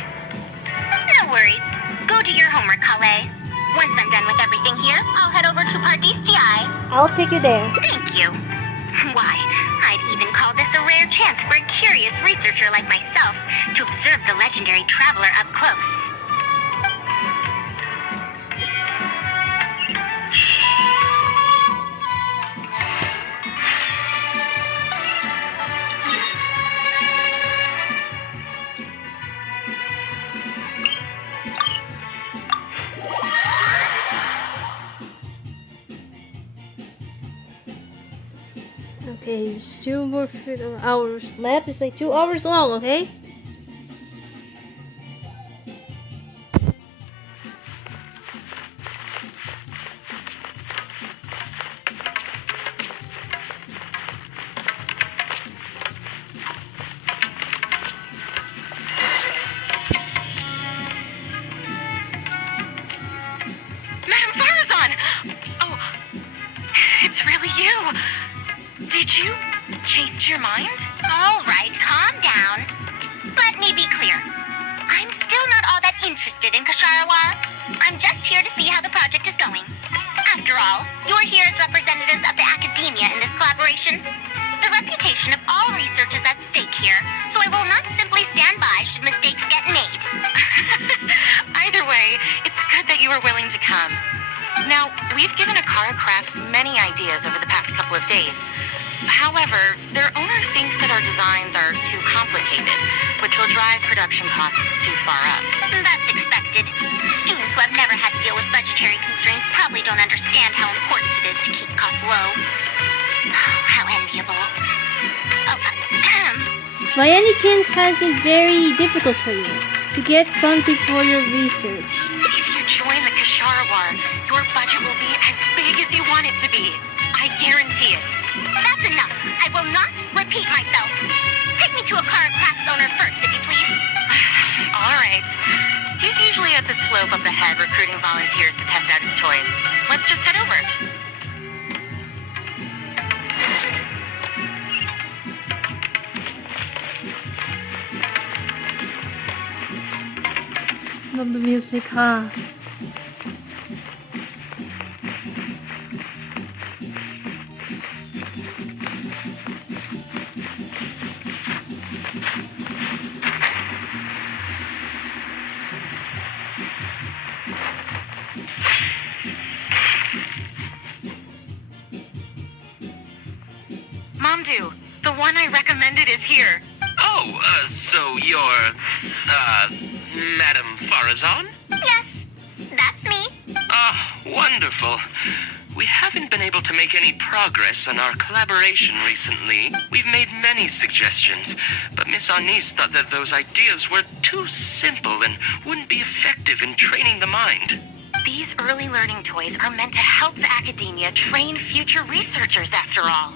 No worries. Go do your homework, Kale. Once I'm done with everything here, I'll head over to Pardis TI. I'll take you there. Thank you. Why, I'd even call this a rare chance for a curious researcher like myself to observe the legendary traveler up close. Okay, it's 2 more hours left. It's like 2 hours long, okay? Madam Faruzan! Oh, it's really you. Did you change your mind? All right, calm down. Let me be clear. I'm still not all that interested in Kasharawar. I'm just here to see how the project is going. After all, you're here as representatives of the academia in this collaboration. The reputation of all research is at stake here, so I will not simply stand by should mistakes get made. Either way, it's good that you were willing to come. Now, we've given Akara Crafts many ideas over the past couple of days. However, their owner thinks that our designs are too complicated, which will drive production costs too far up. That's expected. Students who have never had to deal with budgetary constraints probably don't understand how important it is to keep costs low. How enviable. By any chance, has it very difficult for you to get funding for your research? If you join the Kasharawar, your budget will be as big as you want it to be. I guarantee it. That's enough. I will not repeat myself. Take me to a car crafts owner first, if you please. All right. He's usually at the slope up ahead recruiting volunteers to test out his toys. Let's just head over. Love the music, huh? Momdu, the one I recommended is here. Oh, so you're, Madam Faruzan? Yes, that's me. Ah, wonderful. We haven't been able to make any progress on our collaboration recently. We've made many suggestions, but Miss Anise thought that those ideas were too simple and wouldn't be effective in training the mind. These early learning toys are meant to help the academia train future researchers, after all.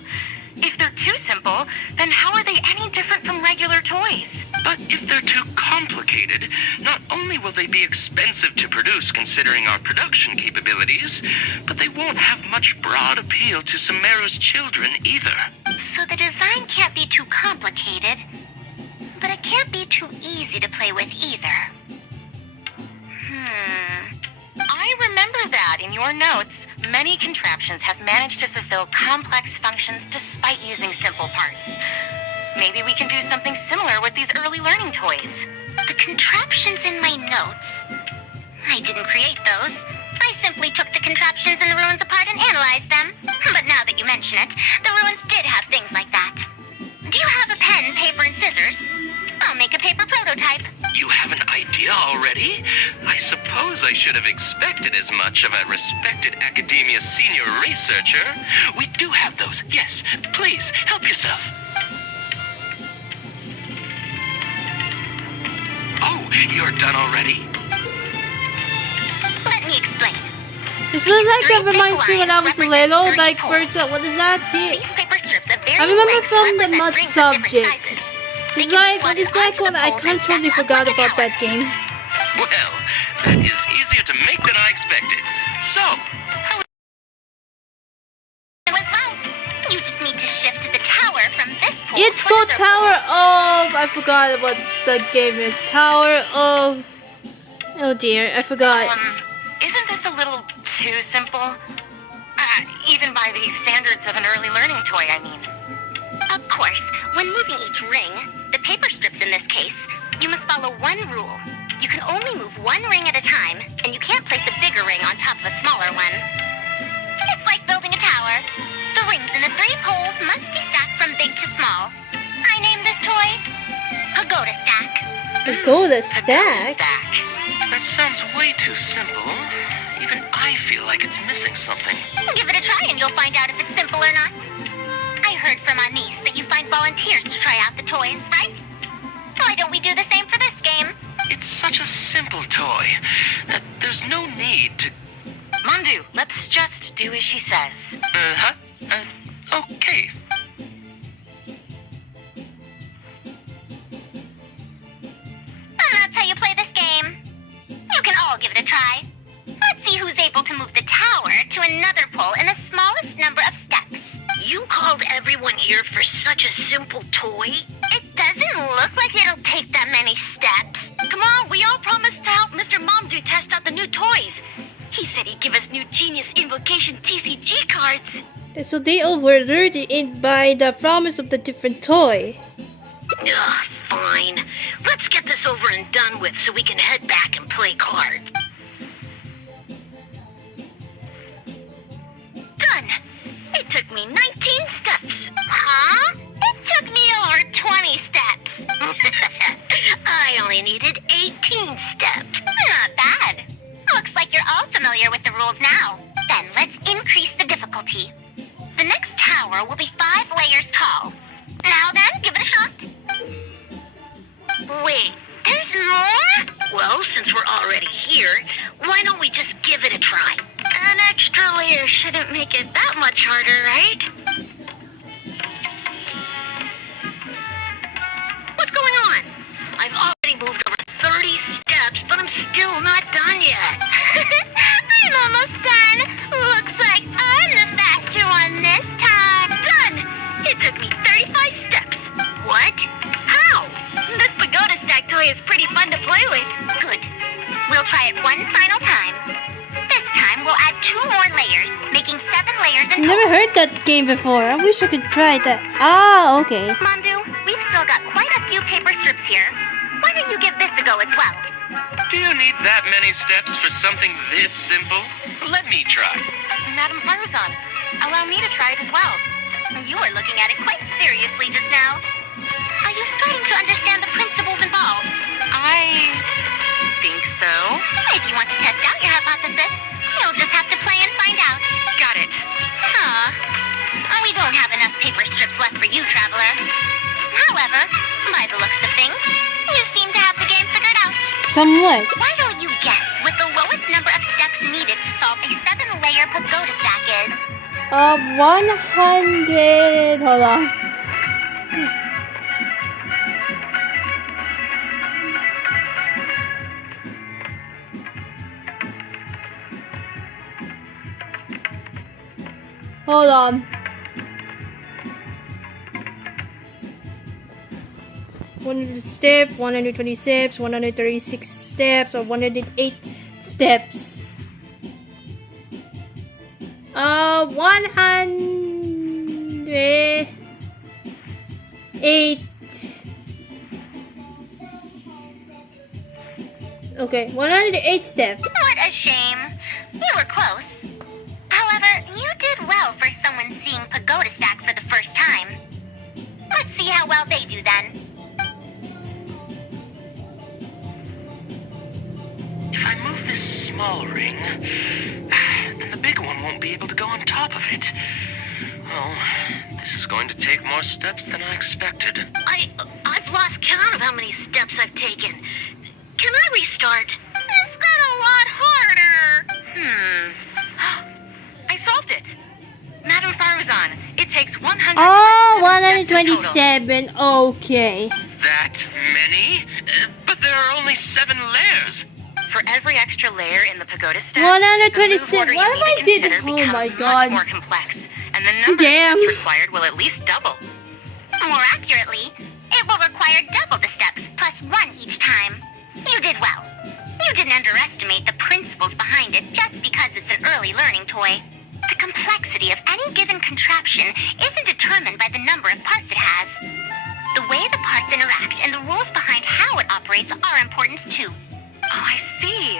If they're too simple, then how are they any different from regular toys? But if they're too complicated, not only will they be expensive to produce considering our production capabilities, but they won't have much broad appeal to Sumeru's children either. So the design can't be too complicated, but it can't be too easy to play with either. I remember that in your notes. Many contraptions have managed to fulfill complex functions despite using simple parts. Maybe we can do something similar with these early learning toys. The contraptions in my notes? I didn't create those. I simply took the contraptions in the ruins apart and analyzed them. But now that you mention it, the ruins did have things like that. Do you have a pen, paper, and scissors? suppose I should have expected as much of a respected academia senior researcher. We do have those. Yes, please, help yourself. Oh, you're done already? Let me explain. This is like that reminds me when I was little, like first, what is that? These paper strips of I varying remember lengths from the represent mud rings of different subject. sizes. They It's can be like, slotted it's like onto when the I poles and completely stacked up forgot like a about tower. that game. Well, that is easier to make than I expected. So, how It was well. You just need to shift the tower from this pole It's to called another Tower pole. of... I forgot what the game is. Tower of... Oh dear, I forgot. Isn't this a little too simple? Even by the standards of an early learning toy, I mean. Of course, when moving each ring, the paper strips in this case, you must follow one rule. You can only move one ring at a time, and you can't place a bigger ring on top of a smaller one. It's like building a tower. The rings in the 3 poles must be stacked from big to small. I named this toy Pagoda Stack. Pagoda Stack? That sounds way too simple. Even I feel like it's missing something. Give it a try and you'll find out if it's simple or not. I heard from our niece that you find volunteers to try out the toys, right? Why don't we do the same for this game? It's such a simple toy. There's no need to... Mandu, let's just do as she says. Huh? Okay. And that's how you play this game. You can all give it a try. Let's see who's able to move the tower to another pole in the smallest number of steps. You called everyone here for such a simple toy? It doesn't look like it'll take that many steps. Come on, we all promised to help Mr. Mamdu test out the new toys. He said he'd give us new Genius Invocation TCG cards. So they overruled it by the promise of the different toy. Ugh, fine. Let's get this over and done with so we can head back and play cards. Done! It took me 19 steps. Huh? It took me over 20 steps. I only needed 18 steps. Not bad. Looks like you're all familiar with the rules now. Then let's increase the difficulty. The next tower will be 5 layers tall. Now then, give it a shot. Wait, there's more? Well, since we're already here, why don't we just give it a try? An extra layer shouldn't make it that much harder, right? What's going on? I've already moved over 30 steps, but I'm still not done yet. I'm almost done. Looks like I'm the faster one this time. Done! It took me 35 steps. What? How? This pagoda stack toy is pretty fun to play with. Good. We'll try it one final time. This time we'll add 2 more layers, making 7 layers in Never total. heard that game before. I wish I could try that. Ah, okay. Mandu, we've still got quite a few paper strips here. Why don't you give this a go as well? Do you need that many steps for something this simple? Let me try. Madam Faruzan, allow me to try it as well. You were looking at it quite seriously just now. Are you starting to understand the principles involved? I think so. If you want to test out your hypothesis, you'll just have to play and find out. Got it. We don't have enough paper strips left for you, Traveler. However, by the looks of things, you seem to have the game figured out. Somewhat. Why don't you guess what the lowest number of steps needed to solve a 7-layer pagoda stack is? 100. Hold on. Hold on. 100 steps, 120 steps, 136 steps, or 108 steps. 108. Okay, 108 steps. What a shame. You were close. However, you did well for someone seeing pagoda stack for the first time. Let's see how well they do then. If I move this small ring, then the big one won't be able to go on top of it. Oh, this is going to take more steps than I expected. I've lost count of how many steps I've taken. Can I restart? This got a lot harder. I solved it. Madam Faruzan, it takes 127 Oh, steps in 127. total. Okay. That many? But there are only 7 layers. For every extra layer in the pagoda step, 126. the move order What you have I need to did? consider Oh becomes my much God. more complex, and the number Damn. of steps required will at least double. More accurately, it will require double the steps, plus 1 each time. You did well. You didn't underestimate the principles behind it just because it's an early learning toy. The complexity of any given contraption isn't determined by the number of parts it has. The way the parts interact and the rules behind how it operates are important too. Oh, I see.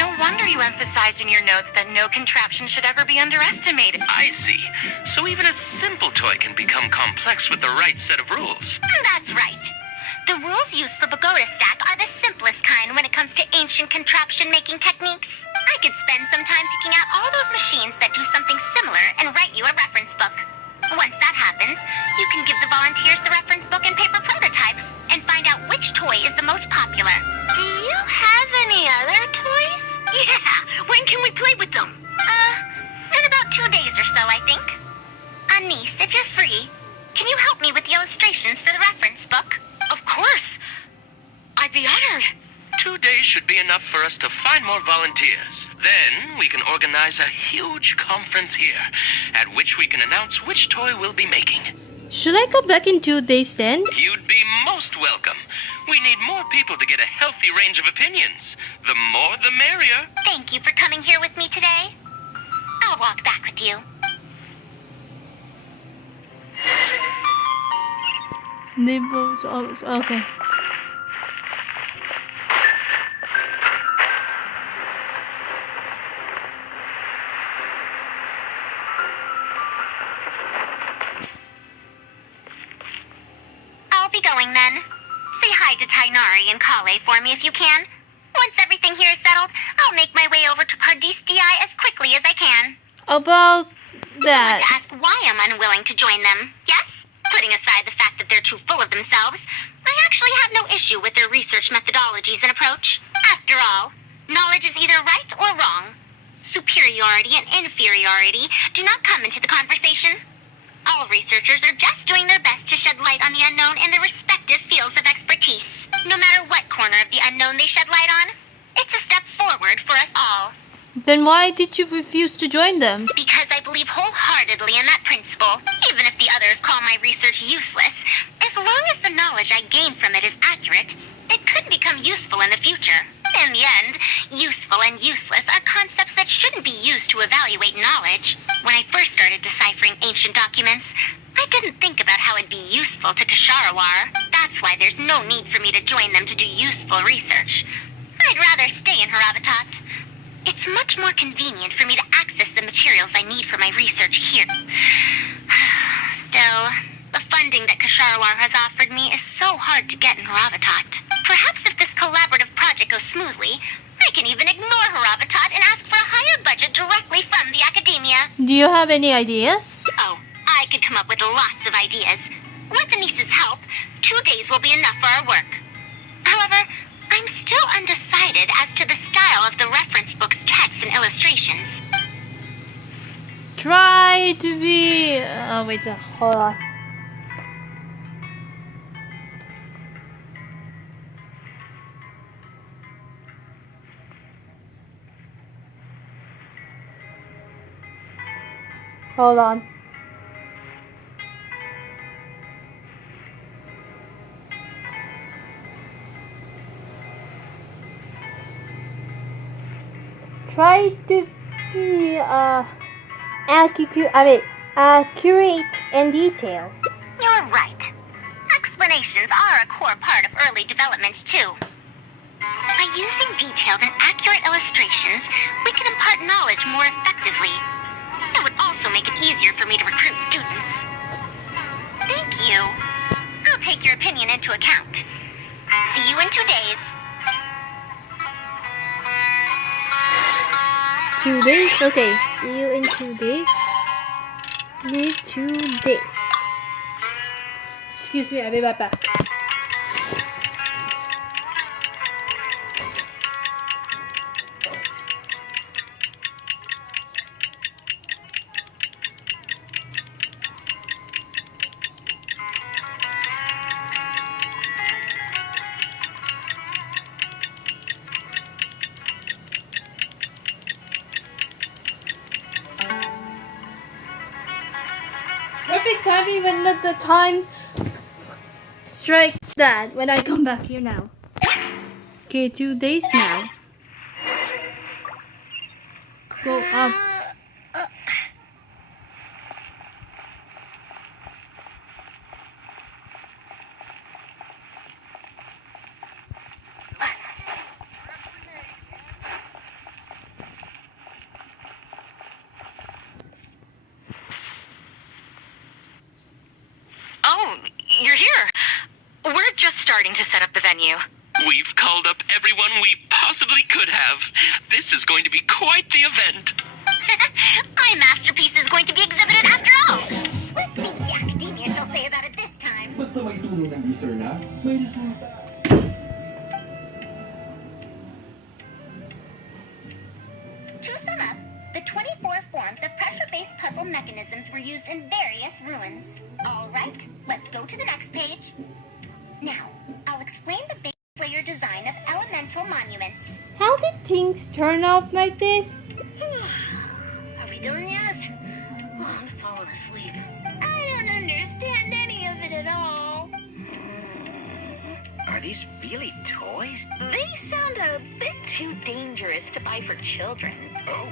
No wonder you emphasized in your notes that no contraption should ever be underestimated. I see. So even a simple toy can become complex with the right set of rules. That's right. The rules used for Pagoda Stack are the simplest kind when it comes to ancient contraption-making techniques. I could spend some time picking out all those machines that do something similar and write you a reference book. Once that happens, you can give the volunteers the reference book and paper prototypes and find out which toy is the most popular. Do you have any other toys? Yeah! When can we play with them? In about 2 days or so, I think. Niece, if you're free, can you help me with the illustrations for the reference book? Of course. I'd be honored. 2 days should be enough for us to find more volunteers. Then we can organize a huge conference here, at which we can announce which toy we'll be making. Should I come back in 2 days then? You'd be most welcome. We need more people to get a healthy range of opinions. The more the merrier. Thank you for coming here with me today. I'll walk back with you. Nibbles, always okay. I'll be going then. Say hi to Tainari and Kale for me if you can. Once everything here is settled, I'll make my way over to Pardis Di as quickly as I can. About I want that. to ask why I'm unwilling to join them, yes? Putting aside the fact that they're too full of themselves, I actually have no issue with their research methodologies and approach. After all, knowledge is either right or wrong. Superiority and inferiority do not come into the conversation. All researchers are just doing their best to shed light on the unknown in their respective fields of expertise. No matter what corner of the unknown they shed light on, it's a step forward for us all. Then why did you refuse to join them? Because I believe wholeheartedly in that principle, even if the others call my research useless, as long as the knowledge I gain from it is accurate, it could become useful in the future. In the end, useful and useless are concepts that shouldn't be used to evaluate knowledge. When I first started deciphering ancient documents, I didn't think about how it'd be useful to Kasharawar. That's why there's no need for me to join them to do useful research. I'd rather stay in Haravatat. It's much more convenient for me to access the materials I need for my research here. Still, the funding that Kasharawar has offered me is so hard to get in Haravatat. Perhaps if this collaborative project goes smoothly, I can even ignore Haravatat and ask for a higher budget directly from the academia. Do you have any ideas? Oh, I could come up with lots of ideas. With Anissa's help, 2 days will be enough for our work. However, I'm still undecided as to the style of the reference book's text and illustrations. Try to be... wait, hold on. Hold on. Try to be accurate and detailed. You're right. Explanations are a core part of early developments, too. By using detailed and accurate illustrations, we can impart knowledge more effectively. It would also make it easier for me to recruit students. Thank you. I'll take your opinion into account. See you in 2 days. 2 days? Okay, see you in 2 days. Need 2 days. Excuse me, I'll be right back. Perfect timing when the time strikes that when I come back here now. Okay, 2 days now. Go up. Oh, you're here. We're just starting to set up the venue. We've called up everyone we possibly could have. This is going to be quite the event. My masterpiece is going to be exhibited after all. Let's see what the academia shall say about it this time. Basta may tulong ng user na, may resulta. To sum up, the 24 forms of pressure-based puzzle mechanisms were used in various ruins. All right, let's go to the next page. Now, I'll explain the base layer design of elemental monuments. How did things turn out like this? Are we done yet? Oh, I'm falling asleep. I don't understand any of it at all. Are these really toys? They sound a bit too dangerous to buy for children. Oh.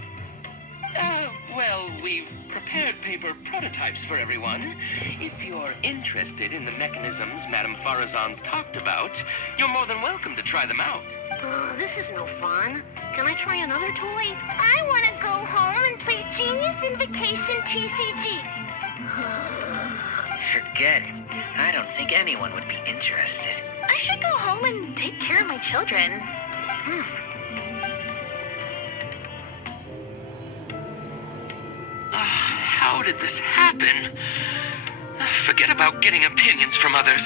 Well, we've prepared paper prototypes for everyone. If you're interested in the mechanisms Madame Faruzan's talked about, you're more than welcome to try them out. This is no fun. Can I try another toy? I want to go home and play Genius Invocation TCG. Forget it. I don't think anyone would be interested. I should go home and take care of my children. How did this happen? Forget about getting opinions from others.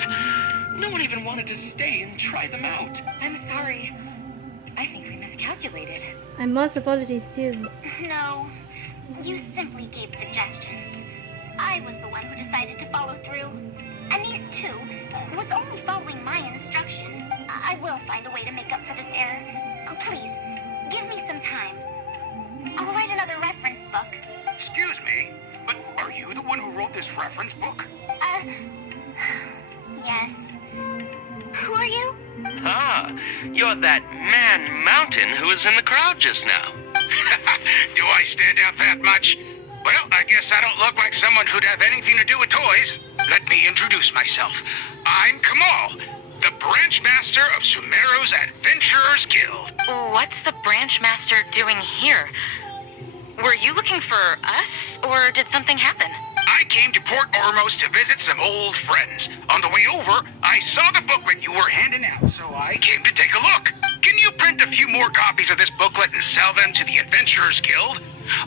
No one even wanted to stay and try them out. I'm sorry. I think we miscalculated. I must apologize too. No, you simply gave suggestions. I was the one who decided to follow through. And these two was only following my instructions. I will find a way to make up for this error. Please, give me some time. I'll write another reference book. Excuse me, but are you the one who wrote this reference book? Yes. Who are you? Ah, you're that man Mountain who was in the crowd just now. Do I stand out that much? Well, I guess I don't look like someone who'd have anything to do with toys. Let me introduce myself. I'm Kamal, the branch master of Sumeru's Adventurers Guild. What's the branch master doing here? Were you looking for us, or did something happen? I came to Port Ormos to visit some old friends. On the way over, I saw the booklet you were handing out, so I came to take a look. Can you print a few more copies of this booklet and sell them to the Adventurers Guild?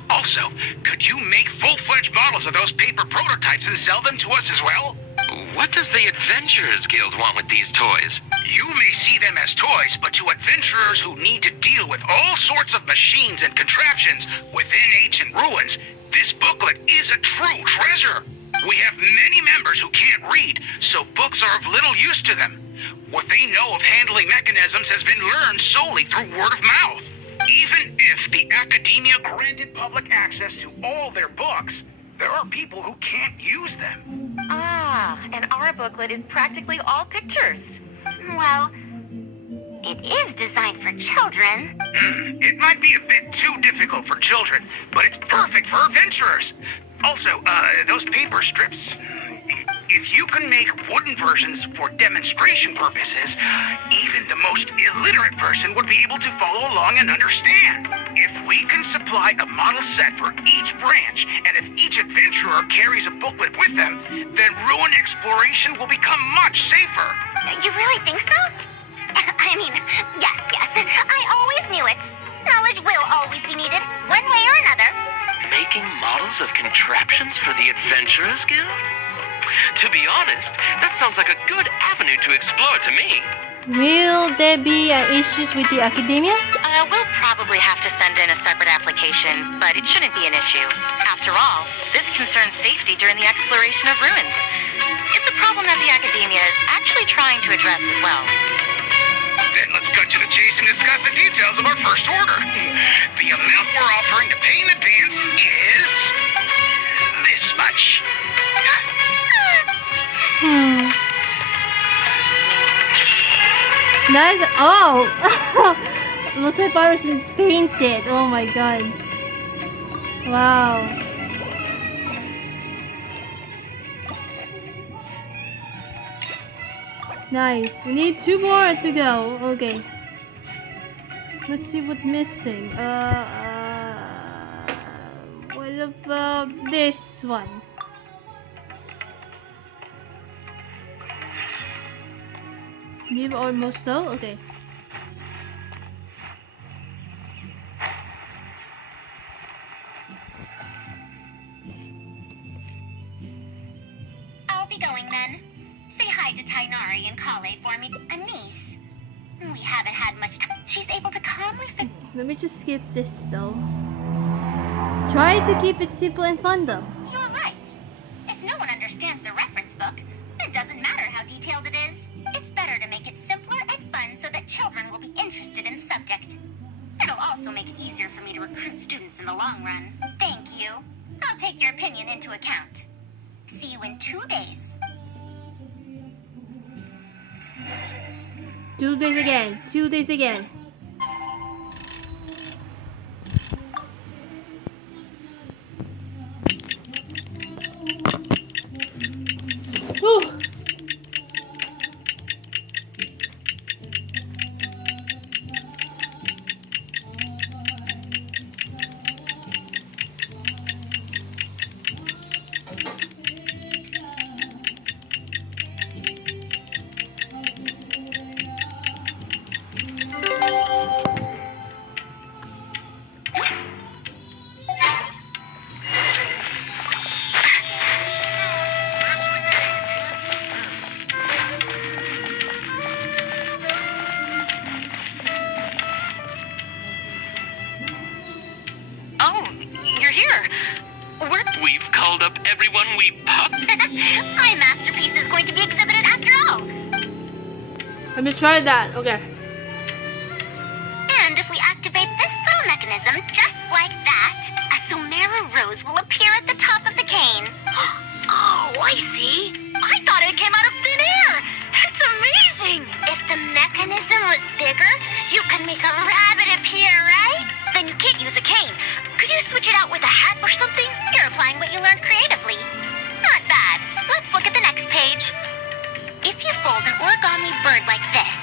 Also, could you make full-fledged models of those paper prototypes and sell them to us as well? What does the Adventurers Guild want with these toys? You may see them as toys, but to adventurers who need to deal with all sorts of machines and contraptions within ancient ruins, this booklet is a true treasure. We have many members who can't read, so books are of little use to them. What they know of handling mechanisms has been learned solely through word of mouth. Even if the academia granted public access to all their books, there are people who can't use them. And our booklet is practically all pictures. Well, it is designed for children. It might be a bit too difficult for children, but it's perfect for adventurers. Also, those paper strips, if you can make wooden versions for demonstration purposes, even the most illiterate person would be able to follow along and understand. If we can supply a model set for each branch, and if each adventurer carries a booklet with them, then ruin exploration will become much safer. You really think so? I mean, yes, I always knew it. knowledge will always be needed, one way or another. Making models of contraptions for the Adventurers Guild? To be honest, that sounds like a good avenue to explore to me. Will there be issues with the academia? We'll probably have to send in a separate application, but it shouldn't be an issue. After all, this concerns safety during the exploration of ruins. It's a problem that the academia is actually trying to address as well. Then let's cut to the chase and discuss the details of our first order. The amount we're offering to pay in advance is this much. Nice. Oh! Looks like Faruzan is painted. Oh my god. Wow. Nice. We need 2 more to go. Okay. Let's see what's missing. What about this one? Give almost though? Okay. I'll be going then. Say hi to Tainari and Kale for me. A niece. We haven't had much time. She's able to calmly Let me just skip this though. Try to keep it simple and fun though. You're right. If no one understands the reference book, it doesn't matter how detailed it is. It's better to make it simpler and fun so that children will be interested in the subject. It'll also make it easier for me to recruit students in the long run. Thank you. I'll take your opinion into account. See you in 2 days. 2 days again. 2 days again. Whew. We've called up everyone we My masterpiece is going to be exhibited after all. Let me try that. Okay. And if we activate this little mechanism just like that, a Sumeru rose will appear at the top of the cane. Oh, I see. I thought it came out of thin air. It's amazing. If the mechanism was bigger, you can make a rabbit appear, right? Then you can't use a cane. Could you switch it out with a hat or something? You're applying what you learned creatively. Not bad. Let's look at the next page. If you fold an origami bird like this,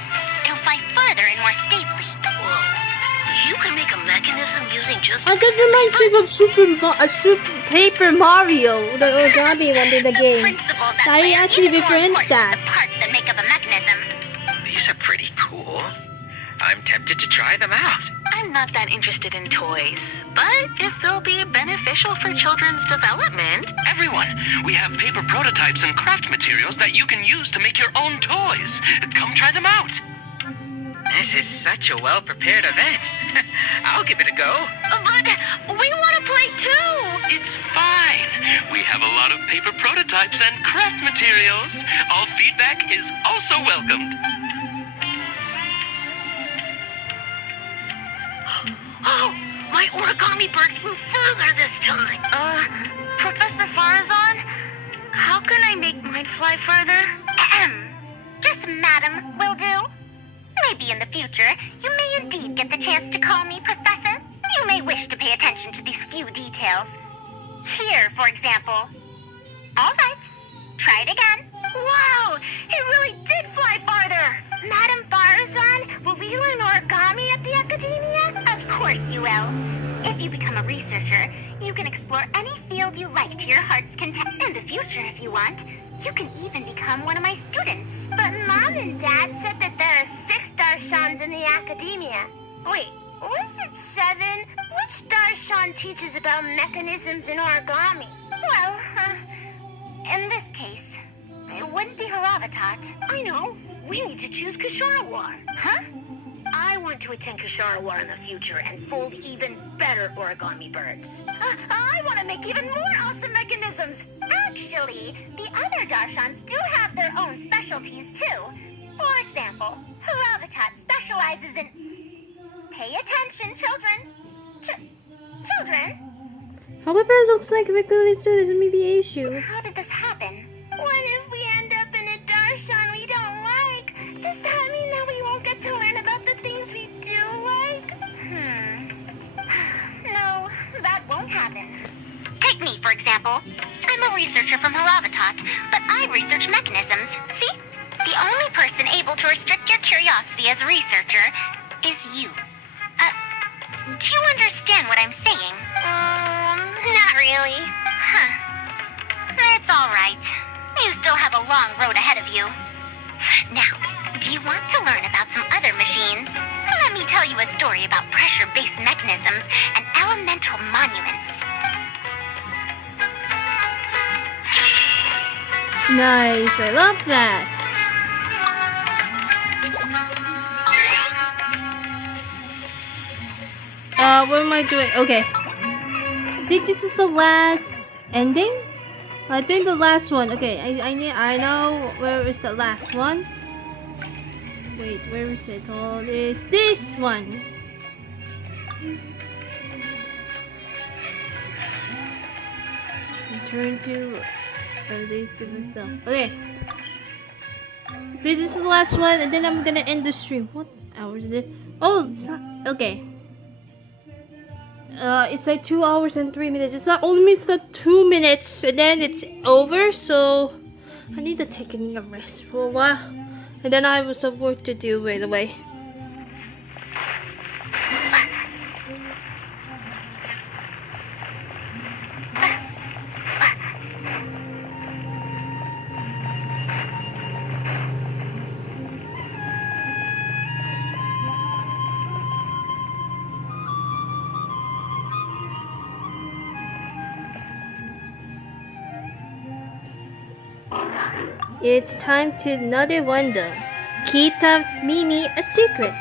it'll fly further and more stably. Whoa. You can make a mechanism using just... I guess it reminds me of Super Paper Mario, the origami one in the game. Principles that I play are actually even more referenced important that. than the parts that make up a mechanism. These are pretty cool. I'm tempted to try them out. I'm not that interested in toys, but if they'll be beneficial for children's development... Everyone, we have paper prototypes and craft materials that you can use to make your own toys. Come try them out. This is such a well-prepared event. I'll give it a go. But we want to play too! It's fine. We have a lot of paper prototypes and craft materials. All feedback is also welcomed. Oh, my origami bird flew further this time. Professor Faruzan, how can I make mine fly further? Just madam will do. Maybe in the future, you may indeed get the chance to call me Professor. You may wish to pay attention to these few details. Here, for example. All right, try it again. Wow, it really did fly farther. Madam Faruzan, will we learn origami at the Academia? Of course you will. If you become a researcher, you can explore any field you like to your heart's content. In the future, if you want, you can even become one of my students. But Mom and Dad said that there are 6 Darshans in the Academia. Wait, Was it 7? Which darshan teaches about mechanisms in origami? Well, in this case, it wouldn't be Haravatat. I know. We need to choose Kasharawar. Huh? I want to attend Kasharawar in the future and fold even better origami birds. I want to make even more awesome mechanisms. Actually, the other darshans do have their own specialties too. For example, Haravatat specializes in... Pay attention, children. Children? However, it looks like regularly students may be issue. How did this happen? What if we end up in a darshan we don't like? Does that mean that we won't get to learn about the things we do like? No, that won't happen. Take me, for example. I'm a researcher from Haravatat, but I research mechanisms. See? The only person able to restrict your curiosity as a researcher is you. Do you understand what I'm saying? Not really. Huh. It's all right. You still have a long road ahead of you. Now, do you want to learn about some other machines? Let me tell you a story about pressure-based mechanisms and elemental monuments. Nice, I love that. What am I doing? Okay. I think this is the last ending. I think the last one. Okay, I know where is the last one. Wait, where is it? Oh, it's this one. Return to these different stuff. Okay. This is the last one, and then I'm gonna end the stream. What hours is it? Oh, okay. It's like 2 hours and 3 minutes. It's not only it's like 2 minutes, and then it's over. So I need to take a rest for a while, and then I have some work to do right away. It's time to another wonder. Kita Mimi a secret.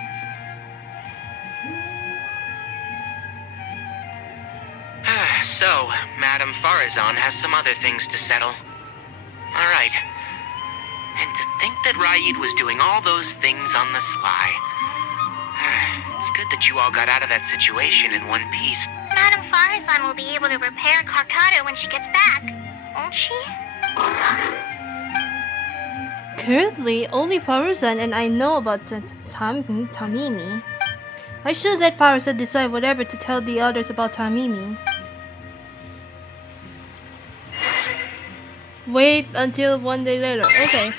So, Madame Faruzan has some other things to settle. Alright. And to think that Raid was doing all those things on the sly. It's good that you all got out of that situation in one piece. Madame Faruzan will be able to repair Karkata when she gets back, won't she? Currently, only Faruzan and I know about Tamimi. I should let Faruzan decide whatever to tell the others about Tamimi. Wait until one day later. Okay.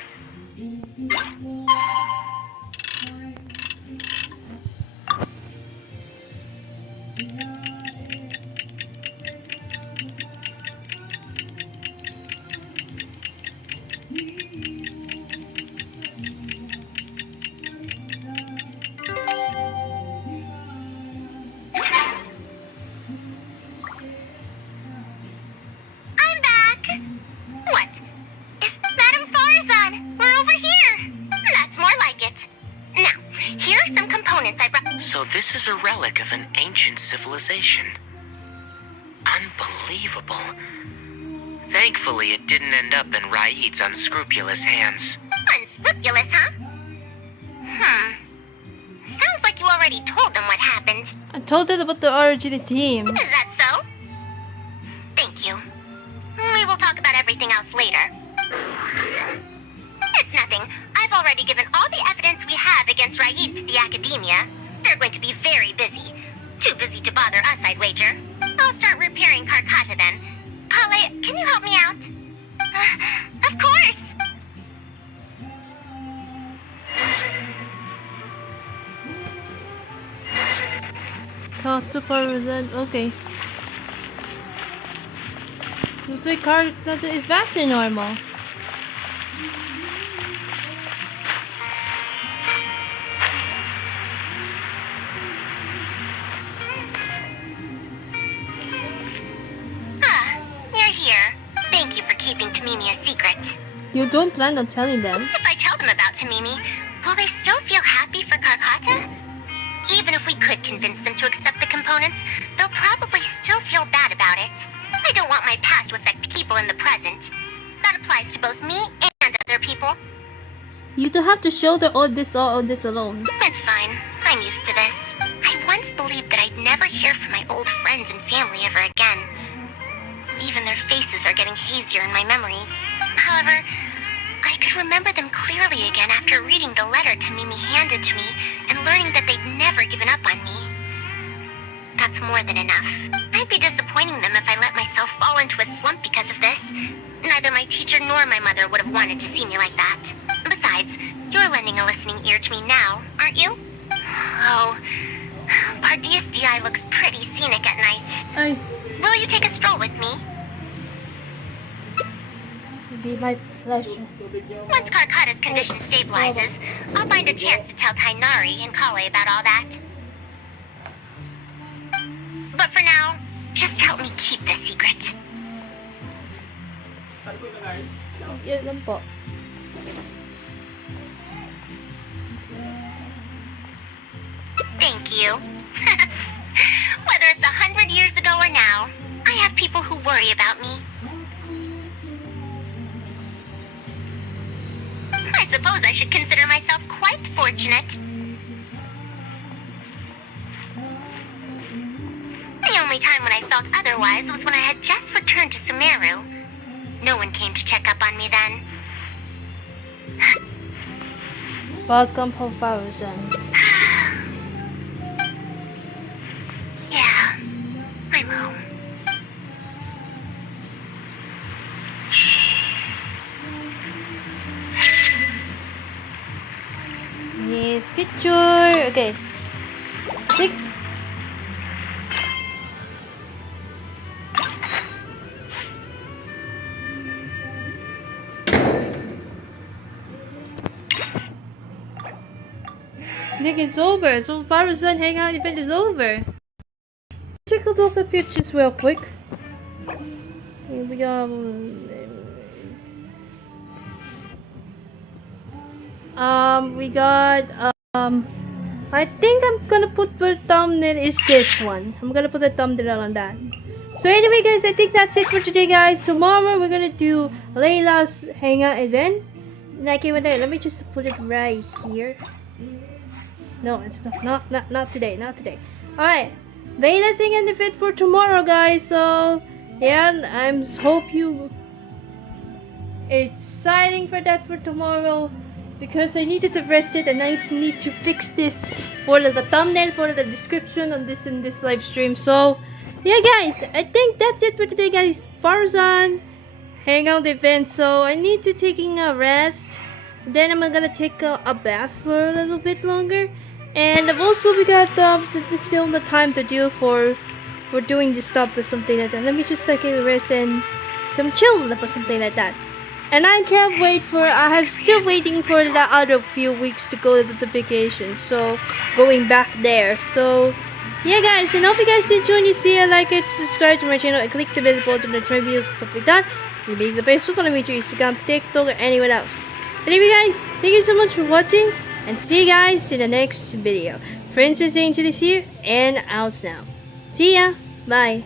So this is a relic of an ancient civilization. Unbelievable. Thankfully, it didn't end up in Raid's unscrupulous hands. Unscrupulous, huh? Sounds like you already told them what happened. I told them about the origin team. Is that so? Thank you. We will talk about everything else later. It's nothing. I've already given all the evidence we have against Raid to the Academia. They're going to be very busy. Too busy to bother us, I'd wager. I'll start repairing Karkata then. Kale, can you help me out? Of course! Talk to Faruzan. Okay. Looks like Karkata is back to normal. keeping Tamimi a secret. You don't plan on telling them? If I tell them about Tamimi, will they still feel happy for Karkata? Even if we could convince them to accept the components, they'll probably still feel bad about it. I don't want my past to affect people in the present. That applies to both me and other people. You don't have to shoulder all this alone. It's fine. I'm used to this. I once believed that I'd never hear from my old friends and family ever again. Even their faces are getting hazier in my memories. However, I could remember them clearly again after reading the letter Tamimi handed to me and learning that they'd never given up on me. That's more than enough. I'd be disappointing them if I let myself fall into a slump because of this. Neither my teacher nor my mother would have wanted to see me like that. Besides, you're lending a listening ear to me now, aren't you? Oh, Pardeus DI looks pretty scenic at night. Will you take a stroll with me? It'd be my pleasure. Once Karkata's condition stabilizes, I'll find a chance to tell Tainari and Kale about all that. But for now, just help me keep this secret. Yan lang po. Thank you. Whether it's 100 years ago or now, I have people who worry about me. I suppose I should consider myself quite fortunate. The only time when I felt otherwise was when I had just returned to Sumeru. No one came to check up on me then. Welcome home, Faruzan. Yeah, I'm home. Yes, picture. Okay. Click. Nick, it's over. So Faruzan Hangout Event is over. Take a look at pictures real quick. Here we go. We got I think I'm gonna put the thumbnail is this one. I'm gonna put the thumbnail on that. So anyway guys, I think that's it for today guys. Tomorrow we're gonna do Layla's Hangout Event. Let me just put it right here. No, it's not today, not today. Alright. Layla's Hangout Event for tomorrow guys. So yeah, I'm hope you exciting for that for tomorrow. Because I needed to rest it and I need to fix this for the thumbnail, for the description on this in this live stream. So yeah guys, I think that's it for today guys. Faruzan Hangout Event. So I need to taking a rest. Then I'm gonna take a bath for a little bit longer. And also we got still the time to do for doing this stuff or something like that. Let me just take a rest and some chill or something like that. And I can't wait for, I'm still waiting for the other few weeks to go to the vacation. So, going back there. So, yeah guys, and hope you guys enjoyed this video. Like it, subscribe to my channel, and click the bell button to try videos, stuff like that. To be the best, follow me to Instagram, TikTok, or anyone else. Anyway guys, thank you so much for watching. And see you guys in the next video. Princess Angel is here, and out now. See ya. Bye.